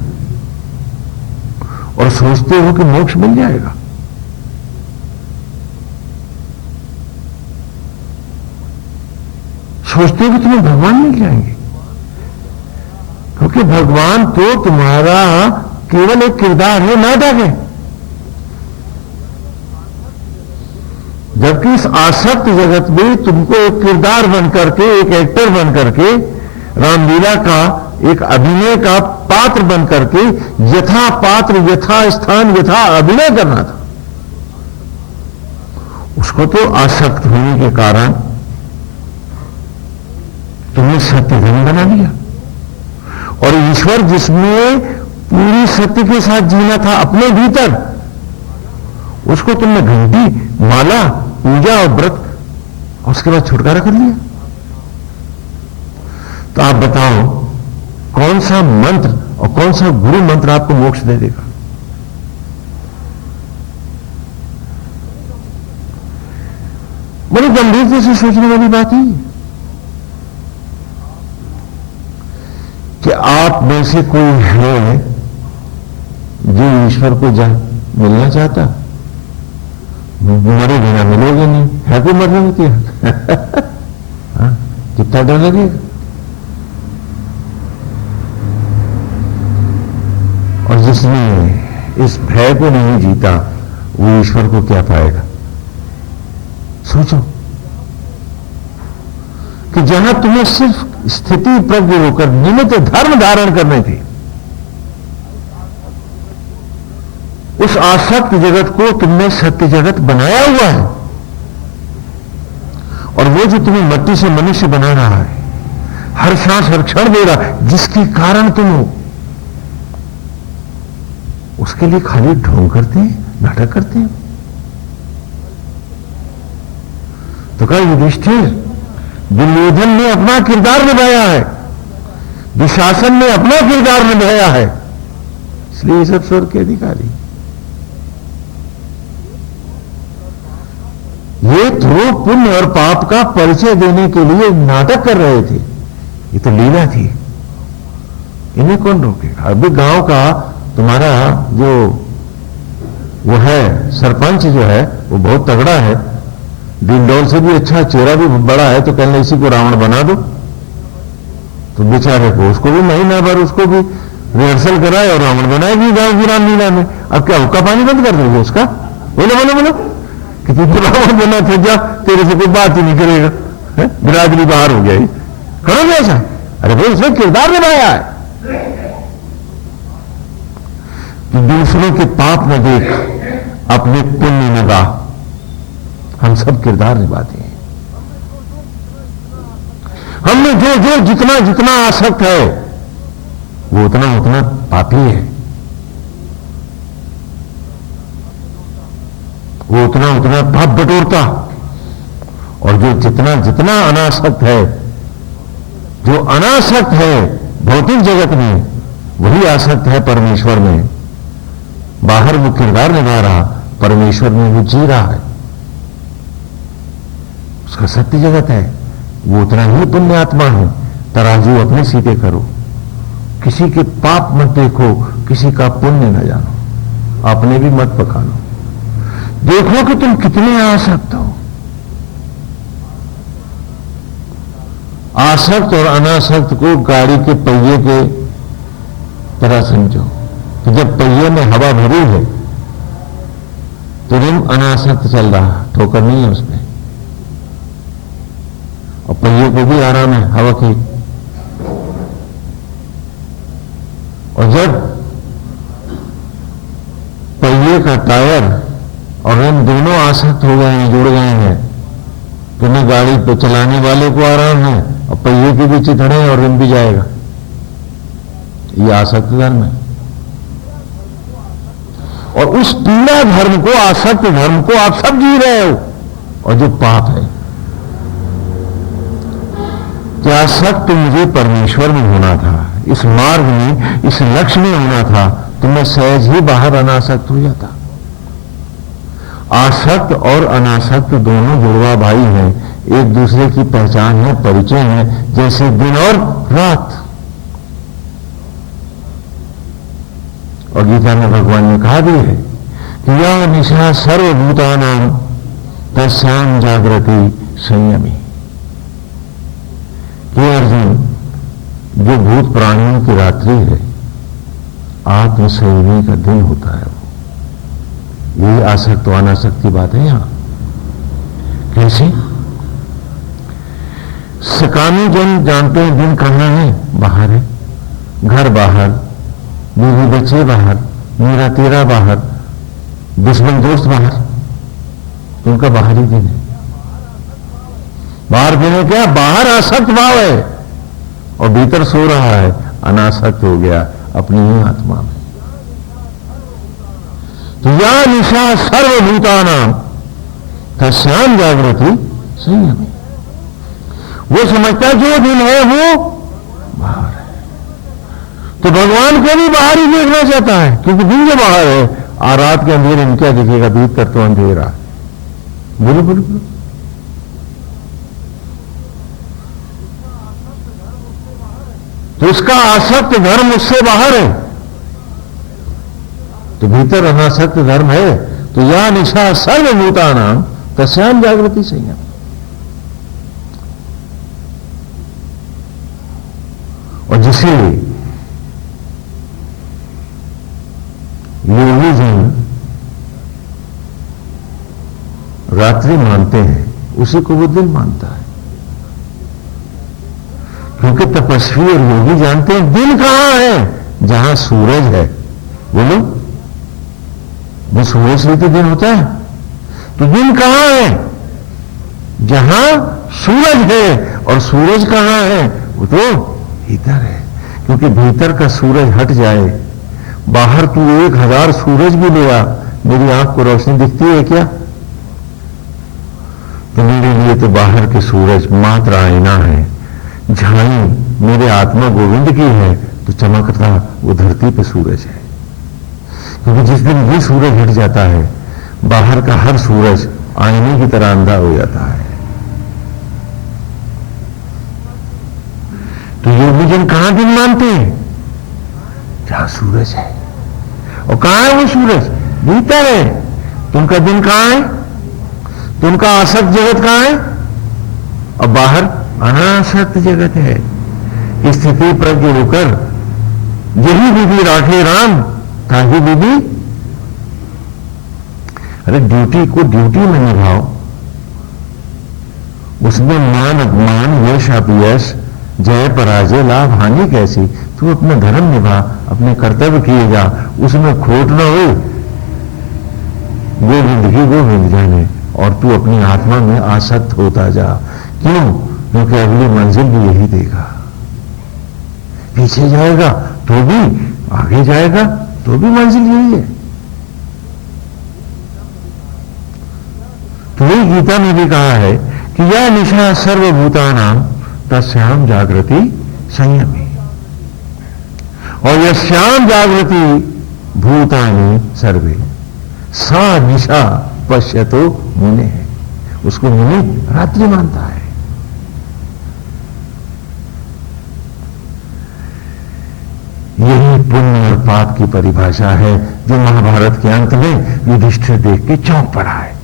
और सोचते हो कि मोक्ष मिल जाएगा। सोचते हो कि तुम्हें भगवान मिल जाएंगे, क्योंकि भगवान तो तुम्हारा केवल एक किरदार है, नाटक है। जबकि इस आसक्त जगत में तुमको एक किरदार बन करके, एक एक्टर बन करके, रामलीला का एक अभिनय का पात्र बन करके यथा पात्र, यथा स्थान, यथा अभिनय करना था। उसको तो आसक्त होने के कारण तुमने सत्य धर्म बना लिया। और ईश्वर जिसमें पूरी सत्य के साथ जीना था अपने भीतर, उसको तुमने घंटी, माला, पूजा और व्रत और उसके बाद छुटकारा कर लिया। तो आप बताओ कौन सा मंत्र और कौन सा गुरु मंत्र आपको मोक्ष दे देगा? बड़ी गंभीरता से सोचने वाली बात है कि आप में से कोई है जो ईश्वर को मिलना चाहता? मरे बिना मिलोगे नहीं, है कोई मरने में क्या? कितना डर लगेगा। और जिसने इस भय को नहीं जीता वो ईश्वर को क्या पाएगा? सोचो कि जहां तुम्हें सिर्फ स्थिति प्रज्ञ होकर निमित्त धर्म धारण करने थे, उस आसक्त जगत को तुमने सत्य जगत बनाया हुआ है। और वो जो तुम्हें मट्टी से मनुष्य बना रहा है, हर सांस हर क्षण दे रहा है, जिसके कारण तुम हो, उसके लिए खाली ढोंग करते हैं, नाटक करते हैं। तो कहा युधिष्ठिर दुर्योधन ने अपना किरदार निभाया है, दुशासन ने अपना किरदार निभाया है, इसलिए ये सब स्वर्ग के अधिकारी। ये तो पुण्य और पाप का परिचय देने के लिए नाटक कर रहे थे, ये तो लीला थी, इन्हें कौन रोकेगा। अभी गांव का तुम्हारा जो वो है सरपंच जो है वो बहुत तगड़ा है, डिंडोल से भी अच्छा, चेहरा भी बड़ा है, तो कहने इसी को रावण बना दो, तो बेचारे को उसको भी महीना भर उसको भी रिहर्सल कराए और रावण बनाएगी गांव की रामलीला में। अब क्या हुक्का पानी बंद कर दोगे उसका? बोलो बोलो बोलो कि तू तो रावण बना था, जा तेरे से कोई बात ही नहीं करेगा, बिरादरी बाहर हो गया, करोगे ऐसा? अरे भाई उसने किरदार निभाया है कि दूसरों के पाप न देख अपने पुण्य में गा। हम सब किरदार निभाते हैं, हमने जो जो जितना जितना आसक्त है वो उतना उतना पापी है, वो उतना उतना पाप बटोरता, और जो जितना जितना अनासक्त है, जो अनासक्त है भौतिक जगत में, वही आसक्त है परमेश्वर में। बाहर वो किरदार निभा रहा, परमेश्वर में वो जी रहा है, उसका सत्य जगत है, वो उतना ही पुण्य आत्मा है। तराजू अपने सीधे करो, किसी के पाप मत देखो, किसी का पुण्य न जानो, अपने भी मत पकानो, देखो कि तुम कितने आसक्त हो। आसक्त और अनासक्त को गाड़ी के पहिए के तरह समझो कि जब पहिए में हवा भरी है तो रिम अनासक्त चल रहा, ठोकर नहीं है उसमें, और पहिए को भी आराम है हवा की। और जब पहिए का टायर और रिम दोनों आसक्त हो गए हैं, जुड़ गए हैं, तो न गाड़ी पे चलाने वाले को आराम है और पहिए के भी चिथड़े और रिम भी जाएगा। ये आसक्त धर्म है, और उस पीला धर्म को, आसक्त धर्म को आप सब जी रहे हो। और जो पाप है कि आसक्त मुझे परमेश्वर में होना था, इस मार्ग में, इस लक्ष्य में होना था, तो मैं सहज ही बाहर अनासक्त हो जाता। आसक्त और अनासक्त दोनों जुड़वा भाई हैं, एक दूसरे की पहचान है, परिचय है, जैसे दिन और रात। और गीता में भगवान ने कहा भी है कि या निशा सर्वभूतानां तस्यां जागृति संयमी। कि अर्जुन, जो भूत प्राणियों की रात्रि है, आत्म संयमी का दिन होता है वो। यही आसक्त अनासक्त की बात है यहां। कैसे? सकामी जन जानते हैं दिन कहां है, बाहर है, घर बाहर, बीवी बच्चे बाहर, मेरा तेरा बाहर, दुश्मन दोस्त बाहर, तो उनका बाहरी दिन है। बाहर दिन है क्या? बाहर आसक्त भाव है, और भीतर सो रहा है, अनासक्त हो गया अपनी ही आत्मा में। तो या निशा सर्वभूतानां तस्यां जागृति संयमी। वो समझता जो दिन है वो बाहर है, तो भगवान को भी बाहर ही देखना चाहता है, क्योंकि दिन जो बाहर है, रात के अंधेरे में क्या दिखेगा, भीतर तो अंधेरा। बोलो बोलो बोलो। तो इसका आसक्त धर्म उससे बाहर है, तो भीतर अनासक्त धर्म है। तो या निशा सर्वभूतानां तस्यां जागृति संयम। और जिसे योगी जन रात्रि मानते हैं, उसी को वो दिन मानता है, क्योंकि तपस्वी और योगी जानते हैं दिन कहां है, जहां सूरज है। बोलो, वो सूरज से तो दिन होता है, तो दिन कहां है, जहां सूरज है। और सूरज कहां है, वो तो भीतर है, क्योंकि भीतर का सूरज हट जाए, बाहर तू 1000 सूरज भी ले आ, मेरी आंख को रोशनी दिखती है क्या? तो मेरे लिए तो बाहर के सूरज मात्र आईना है, झाई मेरे आत्मा गोविंद की है तो चमकता वो धरती पे सूरज है। क्योंकि जिस दिन ये सूरज हट जाता है, बाहर का हर सूरज आईने की तरह अंधा हो जाता है। तो योगीजन कहां दिन मानते हैं? जहां सूरज है। और कहां है वो सूरज? भीतर है। तो उनका दिन कहां है? तो उनका आसक्त जगत कहां है? और बाहर अनासक्त जगत है। स्थिति प्रज्ञ होकर यही विधि राखे राम, ताकि विधि, अरे ड्यूटी को ड्यूटी में निभाओ, उसमें मान अपमान यश अपयश जय पराजय लाभ हानि कैसी? तू अपना धर्म निभा, अपने कर्तव्य किए जा, उसमें खोट न हो। गोविंद की गोविंद जाने, और तू अपनी आत्मा में आसक्त होता जा। क्यों? क्योंकि अगली मंजिल भी यही देगा। पीछे जाएगा तो भी, आगे जाएगा तो भी मंजिल यही है। तो ये गीता में भी कहा है कि यह निशा सर्वभूतानां तस्याम जागृति संयमी, और यस्याम जागृति भूतानि सर्वे सा निशा पश्यतो मुने है। उसको मुनि रात्रि मानता है। यही पुण्य और पाप की परिभाषा है जो महाभारत के अंत में युधिष्ठिर देख के चौंक पड़ा है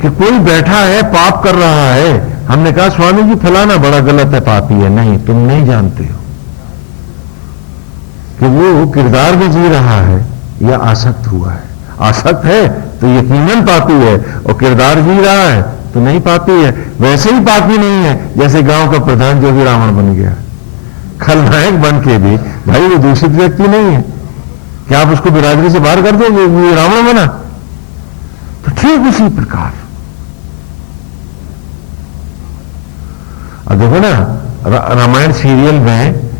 कि कोई बैठा है पाप कर रहा है। हमने कहा स्वामी जी फलाना बड़ा गलत है, पापी है। नहीं, तुम नहीं जानते हो कि वो किरदार में जी रहा है या आसक्त हुआ है। आसक्त है तो यकीनन पापी है, और किरदार जी रहा है तो नहीं पापी है। वैसे ही पापी नहीं है जैसे गांव का प्रधान जो भी रावण बन गया, खलनायक बन के भी भाई वो दूषित व्यक्ति नहीं है। क्या आप उसको बिरादरी से बाहर कर दोगे? वो रावण बना। तो ठीक उसी प्रकार अब देखो ना, रामायण सीरियल में,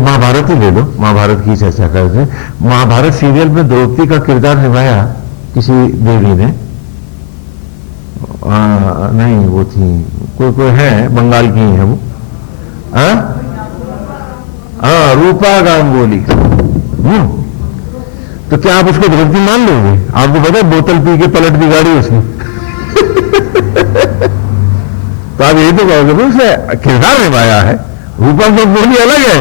महाभारत ही ले लो, महाभारत की चर्चा करते हैं। महाभारत सीरियल में द्रौपदी का किरदार निभाया किसी देवी ने, नहीं वो थी, कोई है, बंगाल की है वो, रूपा गांगुली। तो क्या आप उसको द्रौपदी मान लोगे? आपको पता है बोतल पी के पलट दी गाड़ी उसने। तो आप यही तो कहोगे भाई उसने किरदार निभाया है। रूपा गांगुली अलग है,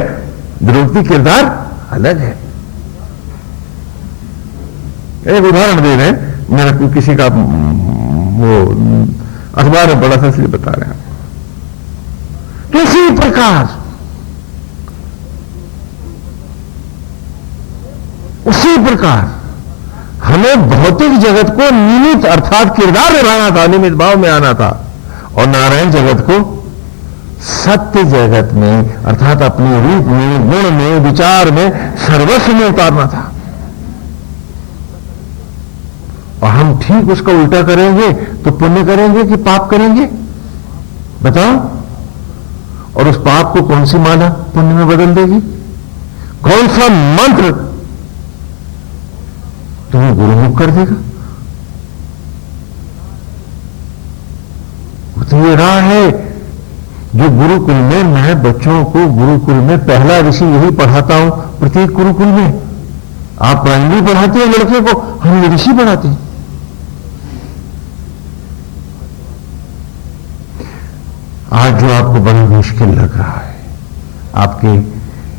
द्रौपदी किरदार अलग है। एक उदाहरण दे रहे हैं, मेरा किसी का वो अखबार में बड़ा सा इसलिए बता रहे हैं। किसी प्रकार उसी प्रकार हमें भौतिक जगत को निमित्त अर्थात किरदार निभाना था, निमित्त भाव में आना था, और नारायण जगत को सत्य जगत में अर्थात अपने रूप में, गुण में, विचार में, सर्वस्व में उतारना था। और हम ठीक उसका उल्टा करेंगे तो पुण्य करेंगे कि पाप करेंगे? बताओ। और उस पाप को कौन सी माला पुण्य में बदल देगी? कौन सा मंत्र तुम्हें गुरुमुख कर देगा? वो तो ये राह है जो गुरुकुल में, मैं बच्चों को गुरुकुल में पहला ऋषि यही पढ़ाता हूं। प्रत्येक गुरुकुल में आप प्राइमरी पढ़ाते हैं लड़के को, हम ये ऋषि पढ़ाते हैं। आज जो आपको बड़ा मुश्किल लग रहा है, आपके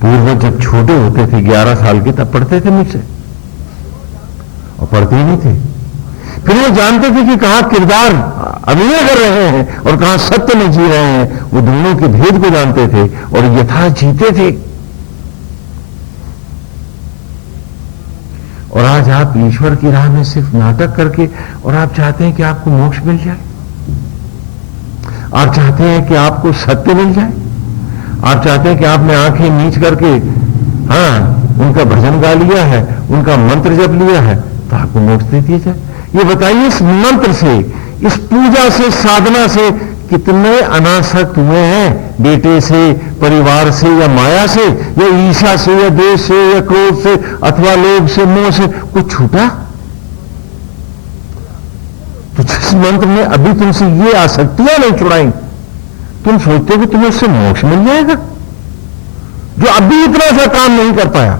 पूर्वज जब छोटे होते थे 11 साल के, तब पढ़ते थे मुझसे, और पढ़ते ही नहीं थे। फिर वो जानते थे कि कहां किरदार अभिनय कर रहे हैं और कहां सत्य में जी रहे हैं। वो दोनों के भेद को जानते थे और यथा जीते थे। और आज आप ईश्वर की राह में सिर्फ नाटक करके, और आप चाहते हैं कि आपको मोक्ष मिल जाए, आप चाहते हैं कि आपको सत्य मिल जाए, आप चाहते हैं कि आपने आंखें नीच करके उनका भजन गा लिया है, उनका मंत्र जप लिया है, तो आपको मोक्ष दे दिया जाए। ये बताइए, इस मंत्र से, इस पूजा से, साधना से कितने अनासक्त हुए हैं? बेटे से, परिवार से, या माया से, या ईर्ष्या से, या देश से, या क्रोध से, अथवा लोभ से, मोह से कुछ छूटा? तो जिस मंत्र में अभी तुमसे ये आसक्तियां नहीं छुड़ाई, तुम सोचते हो कि तुम्हें उससे मोक्ष मिल जाएगा, जो अभी इतना सा काम नहीं कर पाया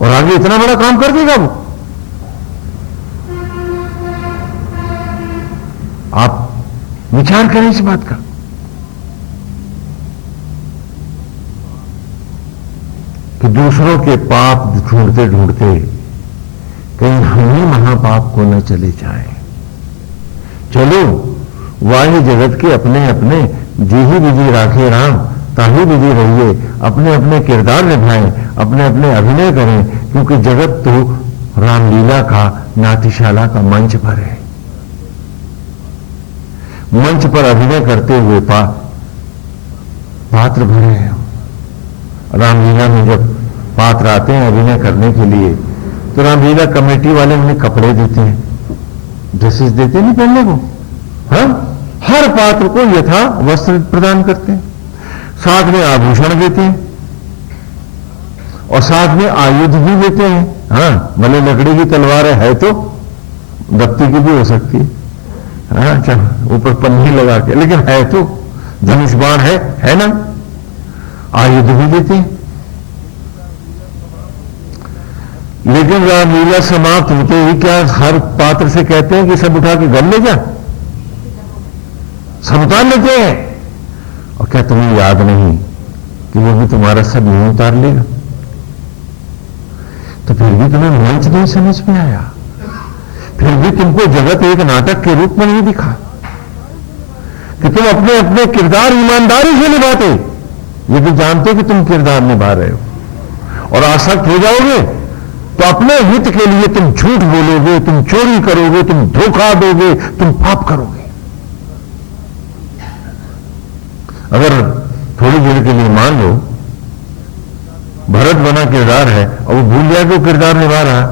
और आगे इतना बड़ा काम कर देगा वो। आप विचार करें इस बात का। कि दूसरों के पाप ढूंढते ढूंढते कहीं हम ही महापाप को न चले जाएं। चलो वाह्य जगत के अपने अपने जी विधि राखे राम, ताही विधि रहिए, अपने अपने किरदार निभाएं, अपने अपने अभिनय करें, क्योंकि जगत तो रामलीला का, नाट्यशाला का मंच पर है। मंच पर अभिनय करते हुए पात्र भरे हैं। रामलीला में जब पात्र आते हैं अभिनय करने के लिए, तो रामलीला कमेटी वाले उन्हें कपड़े देते हैं, ड्रेसेस देते नहीं पहनने को। हाँ, हर पात्र को यथा वस्त्र प्रदान करते हैं, साथ में आभूषण देते हैं और साथ में आयुध भी देते हैं। हाँ, भले लकड़ी की तलवार है तो दत्ती की भी हो सकती है, हाँ, चलो ऊपर पन्नी लगा के, लेकिन है तो धनुष बाण है ना, आयुध भी देते हैं। लेकिन रामलीला समाप्त होते ही क्या हर पात्र से कहते हैं कि सब उठा के घर ले जा, सब उतार लेते हैं। और क्या तुम्हें याद नहीं कि वो भी तुम्हारा सब यूं उतार लेगा? तो फिर भी तुम्हें मंच नहीं समझ में आया, फिर भी तुमको जगत एक नाटक के रूप में नहीं दिखा कि तुम अपने अपने किरदार ईमानदारी से निभाते, यदि जानते कि तुम किरदार निभा रहे हो और आसक्त हो जाओगे तो अपने हित के लिए तुम झूठ बोलोगे, तुम चोरी करोगे, तुम धोखा दोगे, तुम पाप करोगे। अगर थोड़ी देर के लिए मान लो भरत बना किरदार है और वो भूल जाए कि वो किरदार निभा रहा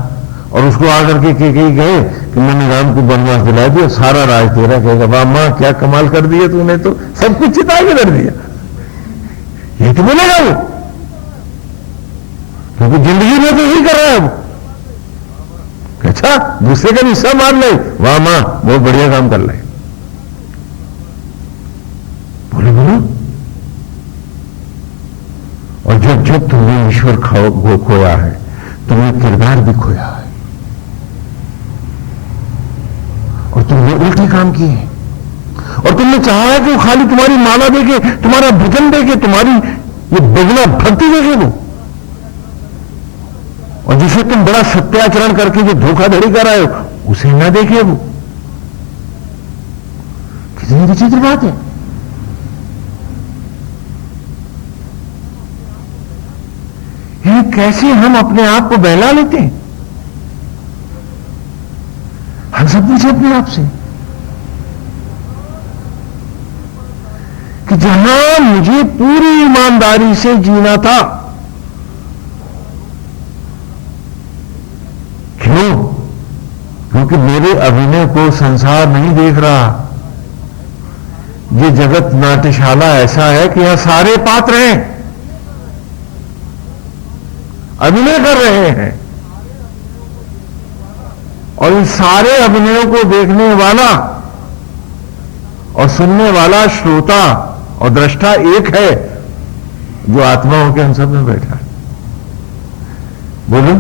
और उसको आकर के कहे कि मैंने राम को वनवास दिला दिया, सारा राज तेरा, कहेगा वाह मां क्या कमाल कर दिया तूने, तो सब कुछ चिता के कर दिया, ये तो बोलेगा वो, क्योंकि जिंदगी में तो यही कर रहा है वो। अच्छा, दूसरे का हिस्सा मार ले, वाह मां बहुत बढ़िया काम कर ले, बोले बोलो। और जब जब तुमने ईश्वर खोया है, तुमने किरदार भी खोया है और तुमने उल्टे काम किए और तुमने चाहा है कि वो खाली तुम्हारी माला देके, तुम्हारा भजन देके, तुम्हारी ये बगला भक्ति देखे वो, और जिसे तुम बड़ा सत्याचरण करके जो धोखाधड़ी कर रहे हो उसे ना देखे वो। कितनी विचित्र बात है। ये कैसे हम अपने आप को बहला लेते हैं। हम सब पूछे अपने आप से कि जहां मुझे पूरी ईमानदारी से जीना था, क्यों? क्योंकि मेरे अभिनय को संसार नहीं देख रहा। ये जगत नाट्यशाला ऐसा है कि यहां सारे पात्र हैं, अभिनय कर रहे हैं, और इन सारे अभिनयों को देखने वाला और सुनने वाला श्रोता और दृष्टा एक है, जो आत्मा होकर हम सब में बैठा है। बोलो,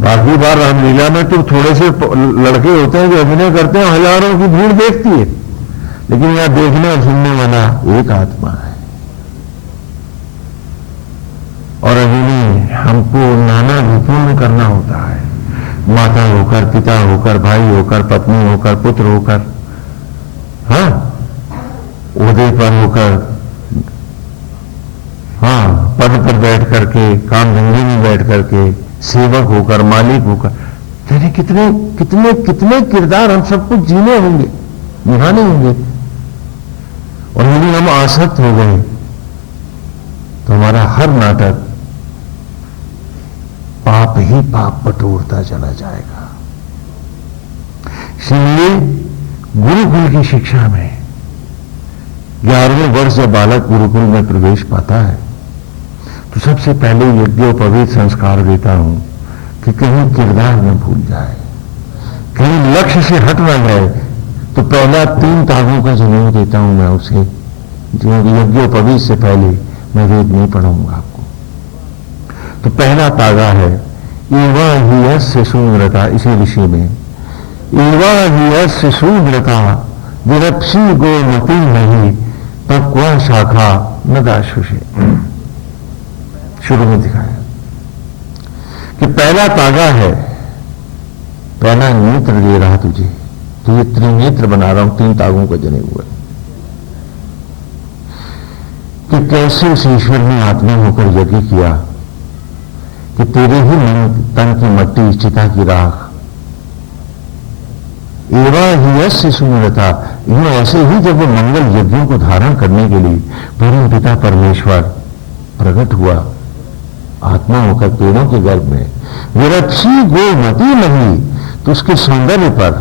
बाकी बार रामलीला में तो थोड़े से लड़के होते हैं जो अभिनय करते हैं, हजारों की भीड़ देखती है, लेकिन यहां देखने और सुनने वाला एक आत्मा है। और अभिनय हमको नाना रूपों में करना होता है, माता होकर, पिता होकर, भाई होकर, पत्नी होकर, पुत्र होकर, हाँ, ओहदे पर होकर, हाँ, पद पर बैठ करके, काम धंधे में बैठ करके, सेवक होकर, मालिक होकर, यानी कितने कितने कितने किरदार हम सबको जीने होंगे, निभाने होंगे। और यदि हम आसक्त हो गए तो हमारा हर नाटक पाप ही पाप बटोरता चला जाएगा। इसलिए गुरुकुल की शिक्षा में 11वें वर्ष जब बालक गुरुकुल में प्रवेश पाता है तो सबसे पहले यज्ञोपवीत संस्कार देता हूं कि कहीं किरदार न भूल जाए, कहीं लक्ष्य से हट ना जाए। तो पहला 3 तागों का जनेऊ देता हूं मैं उसे, जो यज्ञोपवीत से पहले मैं वेद नहीं पढ़ाऊंगा आपको। तो पहला तागा है एवा ही यस्य सुव्रता, इसी विषय में एवा ही यस्य सुव्रता विरप्सी गोमती नहीं पक्वा शाखा न दाशुषे। शुरू में दिखाया कि पहला तागा है, पहला नेत्र दे रहा तुझे, तो ये त्रिनेत्र बना रहा हूं, 3 तागों का जने हुए कि कैसे उस ईश्वर ने आत्मा होकर यज्ञ किया कि तेरे ही मन तन की मट्टी चिता की राख एवा ही यस्य सुमरता। यूं ऐसे ही जब वो मंगल यज्ञों को धारण करने के लिए परम पिता परमेश्वर प्रकट हुआ आत्मा होकर पेड़ों के गर्भ में, विरक्षी गोमती नहीं, तो उसके सौंदर्य पर,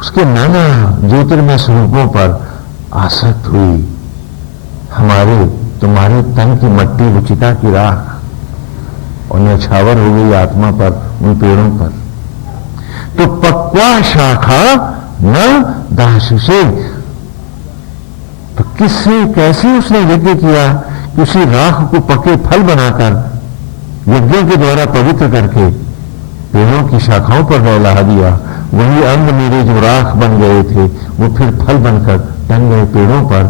उसके नाना ज्योतिर्मय स्वरूपों पर आसक्त हुई हमारे तुम्हारे तन की मट्टी रुचिता की राख, और न्यौछावर हो गई आत्मा पर, उन पेड़ों पर। तो पक्वा शाखा न दाशुषे, तो किससे कैसे उसने यज्ञ किया कि उसी राख को पके फल बनाकर यज्ञों के द्वारा पवित्र करके पेड़ों की शाखाओं पर फैला दिया। वही अंग मेरे जो राख बन गए थे वो फिर फल बनकर टंग गए पेड़ों पर,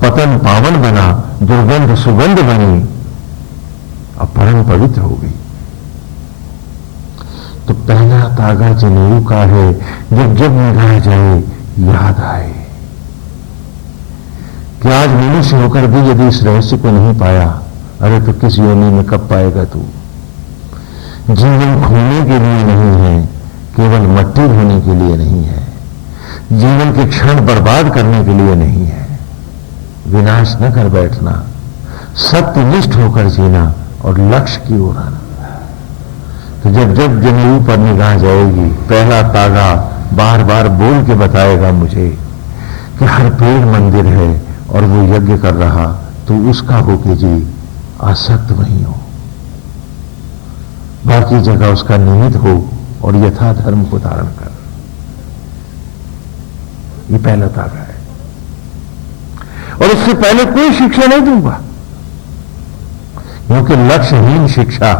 पतन पावन बना, दुर्गंध सुगंध बनी, अब परम पवित्र हो गई। तो पहला तागा जनेऊ का है, जब जब निगाह जाए याद आए कि आज मनुष्य होकर भी यदि इस रहस्य को नहीं पाया, अरे तो किस योनि में कब पाएगा तू। जीवन खोने के लिए नहीं है, केवल मट्टी होने के लिए नहीं है, जीवन के क्षण बर्बाद करने के लिए नहीं है, विनाश न कर बैठना, सत्यनिष्ठ होकर जीना और लक्ष्य की ओर आना। तो जब जब जनेऊ पर निगाह जाएगी, पहला तागा बार बार बोल के बताएगा मुझे कि हर पेड़ मंदिर है और वो यज्ञ कर रहा, तो उसका होके जी आसक्त नहीं हो, बाकी जगह उसका निमित्त हो और यथा धर्म को धारण कर। ये पहला तागा है, और इससे पहले कोई शिक्षा नहीं दूंगा, क्योंकि लक्ष्यहीन शिक्षा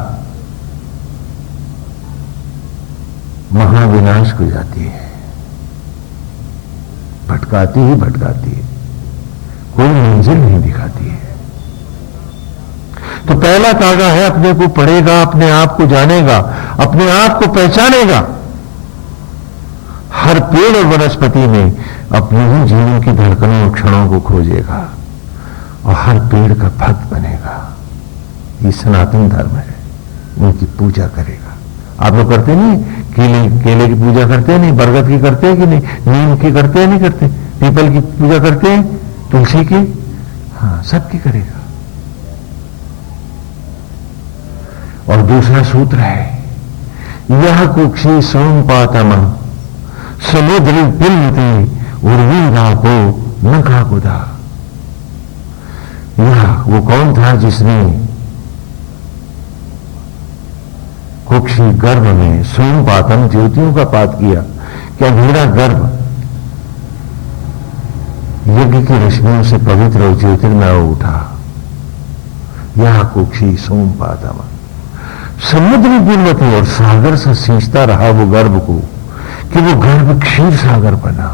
महाविनाश को जाती है, भटकाती ही भटकाती है, कोई मंजिल नहीं दिखाती है। तो पहला तागा है, अपने को पढ़ेगा, अपने आप को जानेगा, अपने आप को पहचानेगा, हर पेड़ और वनस्पति में अपने ही जीवन की धड़कनों और क्षणों को खोजेगा और हर पेड़ का भक्त बनेगा। ये सनातन धर्म है, उनकी पूजा करेगा। आप लोग करते नहीं, केले की पूजा करते हैं नहीं, बरगद की करते हैं कि नहीं, नीम की करते हैं नहीं करते, पीपल की पूजा करते हैं, तुलसी की, हाँ सबकी करेगा। और दूसरा सूत्र है यह कुक्षी सोमपातम समुद्र पिलती उर्वीरा को न खाकुदा। यह वो कौन था जिसने कुक्षी गर्भ में सोमपातम ज्योतियों का पात किया, क्या अंधेरा गर्भ यज्ञ की रश्मियों से पवित्र और ज्योतिर्मय हो उठा। यह कुक्षी सोमपातम समुद्र गुणवती और सागर से सींचता रहा वो गर्भ को कि वो गर्भ क्षीर सागर बना।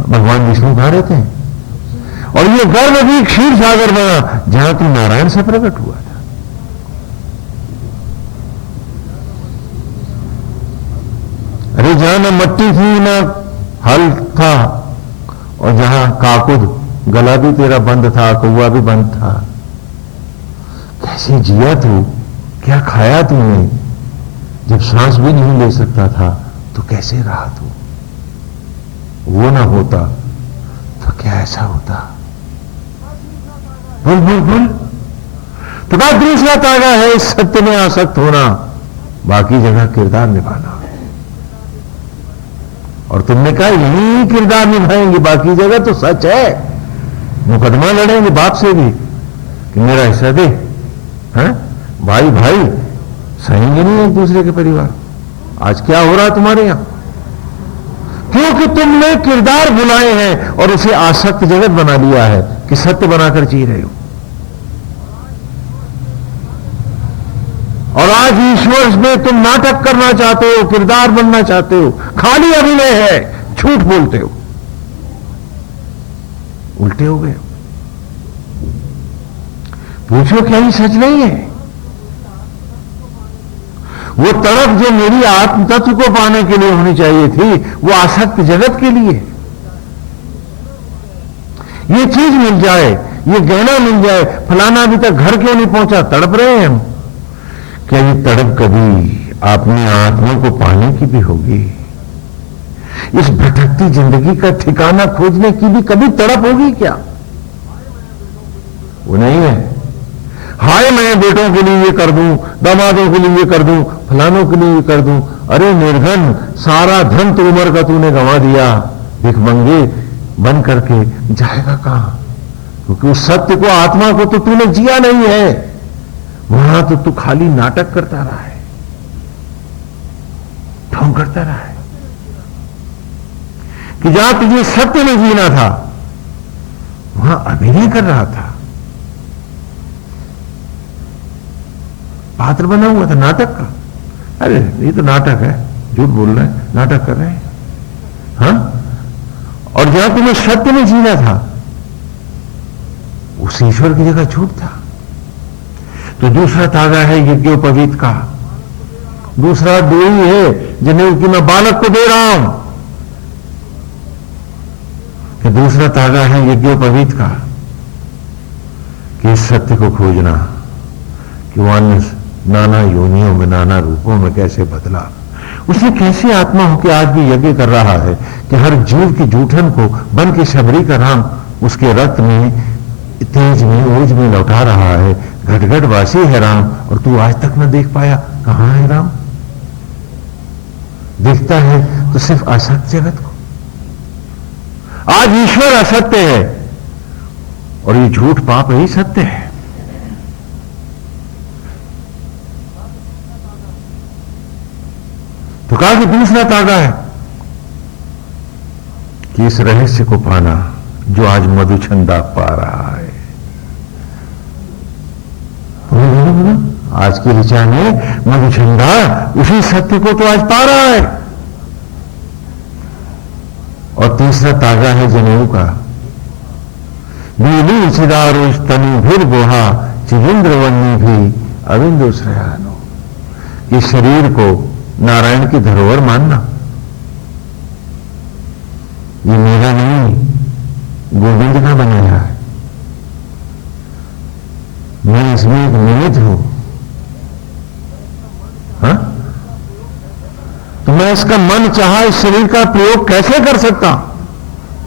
भगवान विष्णु कहा रहते हैं, और ये गर्भ भी क्षीर सागर बना जहां तू नारायण से प्रकट हुआ था। अरे जहां न मट्टी थी न हल था, और जहां काकुद गला भी तेरा बंद था, कौवा भी बंद था, कैसे जिया तू, क्या खाया तूने, जब सांस भी नहीं ले सकता था तो कैसे रहा तू। वो ना होता तो क्या ऐसा होता। बोल बोल बोल। तो बात दूसरा तागा है सत्य में आसक्त होना, बाकी जगह किरदार निभाना। और तुमने कहा यही किरदार निभाएंगे, बाकी जगह तो सच है, मुकदमा लड़ेंगे बाप से भी कि मेरा हिस्सा दे, हाँ? भाई भाई सहेंगे नहीं एक दूसरे के परिवार। आज क्या हो रहा है तुम्हारे यहां? क्योंकि तुमने किरदार बुलाए हैं और उसे आसक्त जगत बना लिया है कि सत्य बनाकर जी रहे हो। और आज ईश्वर में तुम नाटक करना चाहते हो, किरदार बनना चाहते हो, खाली अभिनय है, झूठ बोलते हो, उल्टे हो गए। पूछो क्या ये सच नहीं है? वो तड़प जो मेरी आत्म तत्व को पाने के लिए होनी चाहिए थी, वो आसक्त जगत के लिए। ये चीज मिल जाए, ये गहना मिल जाए, फलाना अभी तक घर क्यों नहीं पहुंचा, तड़प रहे हैं हम। क्या ये तड़प कभी अपने आत्मा को पाने की भी होगी? इस भटकती जिंदगी का ठिकाना खोजने की भी कभी तड़प होगी क्या? वो नहीं है। हाय मैं बेटों के लिए ये कर दूं, दामादों के लिए ये कर दूं, फलानों के लिए ये कर दूं। अरे निर्धन, सारा धन तो उम्र का तूने गंवा दिया, भिखमंगे बन करके जाएगा कहां? क्योंकि उस सत्य को, आत्मा को तो तूने जिया नहीं है। वहां तो तू खाली नाटक करता रहा है, ढोंग करता रहा है। कि जहां तुझे सत्य में जीना था, वहां अभिनय कर रहा था, पात्र बना हुआ था नाटक का। अरे ये तो नाटक है, झूठ बोल रहे हैं, नाटक कर रहे हैं। हाँ? और जहां तुम्हें सत्य में जीना था, उस ईश्वर की जगह झूठ था। तो दूसरा तागा है यज्ञोपवीत का, दूसरा डोई है जिन्हें कि मैं बालक को दे रहा हूं। कि दूसरा तागा है यज्ञोपवीत का, कि इस सत्य को खोजना कि वो अन्य नाना योनियों में, नाना रूपों में कैसे बदला। उसने कैसे आत्मा होकर आज भी यज्ञ कर रहा है कि हर जीव की जूठन को बन के शबरी का राम उसके रक्त में, तेज में, ओज में लौटा रहा है। घटघट वासी है राम, और तू आज तक न देख पाया। कहां है राम? देखता है तो सिर्फ असत्य जगत को। आज ईश्वर असत्य है और ये झूठ पाप ही सत्य है। तो कहा कि दूसरा तागा है कि इस रहस्य को पाना जो आज मधुचंदा पा रहा है। आज की ऋचा में मधुचंदा उसी सत्य को तो आज पा रहा है। और तीसरा तागा है जनेऊ का, नीली चिदारुष तनु भीर बोहा चिविंद्र वन्नी भी अविंदु श्रयानो। इस शरीर को नारायण की धरोहर मानना, ये मेरा नहीं, गोविंद का बनाया है, मैं इसमें एक निमित्त हूं। हाँ? तो मैं इसका मन चाहा इस शरीर का प्रयोग कैसे कर सकता?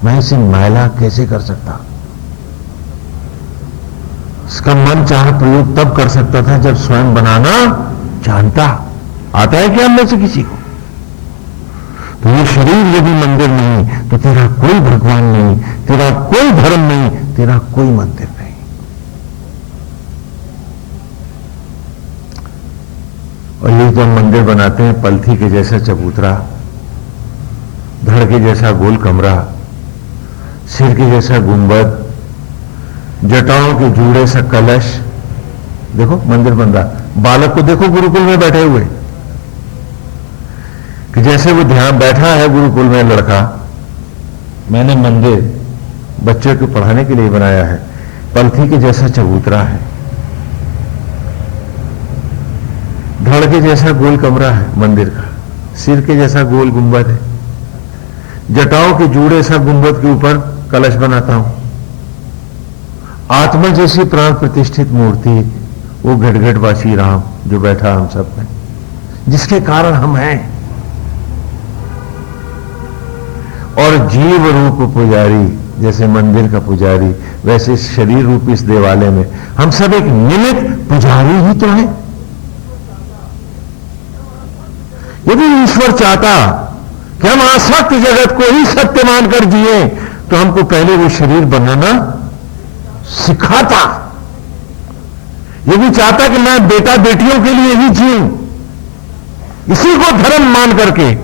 मैं इसे मैला कैसे कर सकता? इसका मन चाहा प्रयोग तब कर सकता था जब स्वयं बनाना जानता। आता है क्या हम में से किसी को? तो ये शरीर यदि मंदिर नहीं तो तेरा कोई भगवान नहीं, तेरा कोई धर्म नहीं, तेरा कोई मंदिर नहीं। और ये जब मंदिर बनाते हैं, पलथी के जैसा चबूतरा, धड़ के जैसा गोल कमरा, सिर के जैसा गुंबद, जटाओं के जूड़े सा कलश, देखो मंदिर बन रहा। बालक को देखो गुरुकुल में बैठे हुए, कि जैसे वो ध्यान बैठा है गुरुकुल में लड़का। मैंने मंदिर बच्चों को पढ़ाने के लिए बनाया है, पलथी के जैसा चबूतरा है, धड़ के जैसा गोल कमरा है मंदिर का, सिर के जैसा गोल गुंबद है, जटाओं के जूड़े सा गुंबद के ऊपर कलश बनाता हूं। आत्मा जैसी प्राण प्रतिष्ठित मूर्ति, वो घटघटवासी राम जो बैठा हम सब में, जिसके कारण हम हैं। और जीव रूप पुजारी, जैसे मंदिर का पुजारी, वैसे शरीर रूप इस देवालय में हम सब एक निमित्त पुजारी ही तो है। यदि ईश्वर चाहता कि हम आसक्त जगत को ही सत्य मानकर जिए, तो हमको पहले वो शरीर बनाना सिखाता। यदि चाहता कि मैं बेटा बेटियों के लिए ही जीऊं, इसी को धर्म मान करके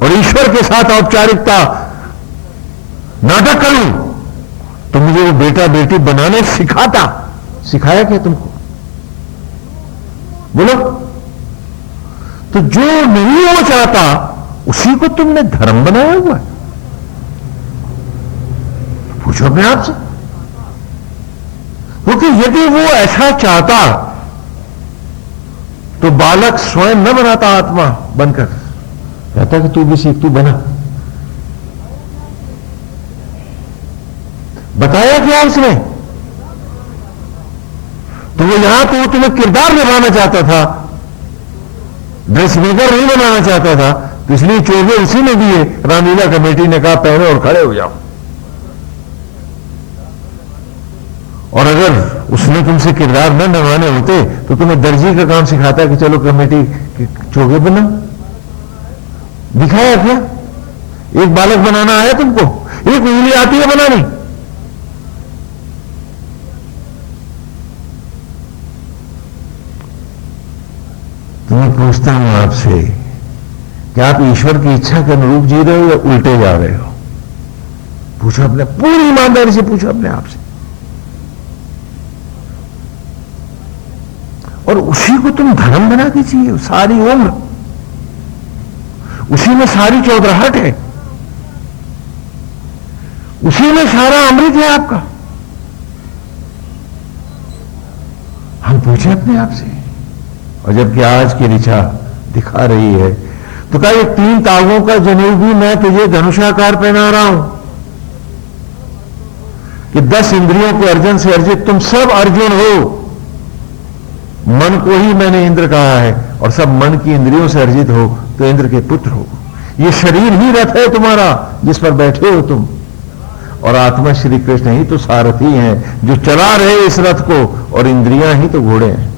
और ईश्वर के साथ औपचारिकता नाटक करूं तो मुझे वो बेटा बेटी बनाने सिखाया क्या तुमको? बोलो। तो जो नहीं हो चाहता उसी को तुमने धर्म बनाया हुआ है। पूछो अपने आप से, क्योंकि यदि वो ऐसा चाहता तो बालक स्वयं न बनाता आत्मा बनकर, कहता कि तू भी सीख, तू बना। बताया क्या उसने? तो वो यहां तो वो तुम्हें किरदार निभाना चाहता था, ड्रेस मेकर नहीं बनाना चाहता था, तो इसलिए चोगे उसी ने दिए। रामलीला कमेटी ने कहा पहनो और खड़े हो जाओ। और अगर उसने तुमसे किरदार न निभाने होते तो तुम्हें दर्जी का काम सिखाता कि चलो कमेटी चोगे बना। दिखाया क्या? एक बालक बनाना आया तुमको? एक उंगली आती है बनानी? तो मैं पूछता हूं आपसे, क्या आप ईश्वर की इच्छा के अनुरूप जी रहे हो या उल्टे जा रहे हो? पूछो अपने, पूरी ईमानदारी से पूछो अपने आप से। और उसी को तुम धर्म बना दीजिए सारी उम्र, उसी में सारी चौधराहट है, उसी में सारा अमृत है आपका। हम पूछे अपने आप से। और जबकि आज की ऋचा दिखा रही है तो क्या ये 3 तागों का जनेऊ भी मैं तुझे धनुषाकार पहना रहा हूं कि 10 इंद्रियों के अर्जन से अर्जित तुम सब अर्जुन हो। मन को ही मैंने इंद्र कहा है, और सब मन की इंद्रियों से अर्जित हो तो इंद्र के पुत्र हो। ये शरीर ही रथ है तुम्हारा जिस पर बैठे हो तुम, और आत्मा श्री कृष्ण ही तो सारथी हैं जो चला रहे इस रथ को, और इंद्रियां ही तो घोड़े हैं।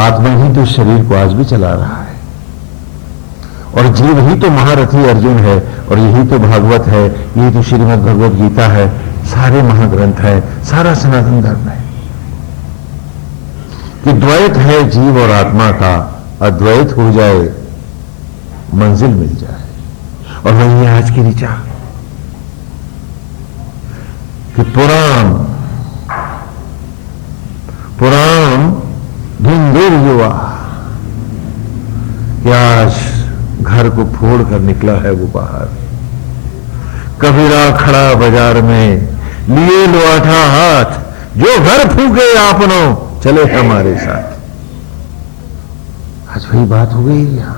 आत्मा ही तो शरीर को आज भी चला रहा है, और जीव ही तो महारथी अर्जुन है, और यही तो भागवत है, यही तो श्रीमद् भगवत गीता है, सारे महाग्रंथ है, सारा सनातन धर्म है कि द्वैत है जीव और आत्मा का, अद्वैत हो जाए मंजिल मिल जाए। और वही है आज की ऋचा कि पुराण धुंधुर युवा कि आज घर को फोड़ कर निकला है वो बाहर। कबीरा खड़ा बाजार में लिए लोआठा हाथ, जो घर फूके आपनो चले हमारे साथ। आज वही बात हो गई यहां।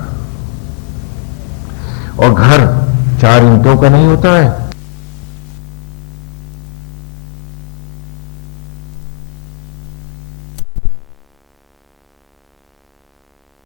और घर 4 ईंटों का नहीं होता है,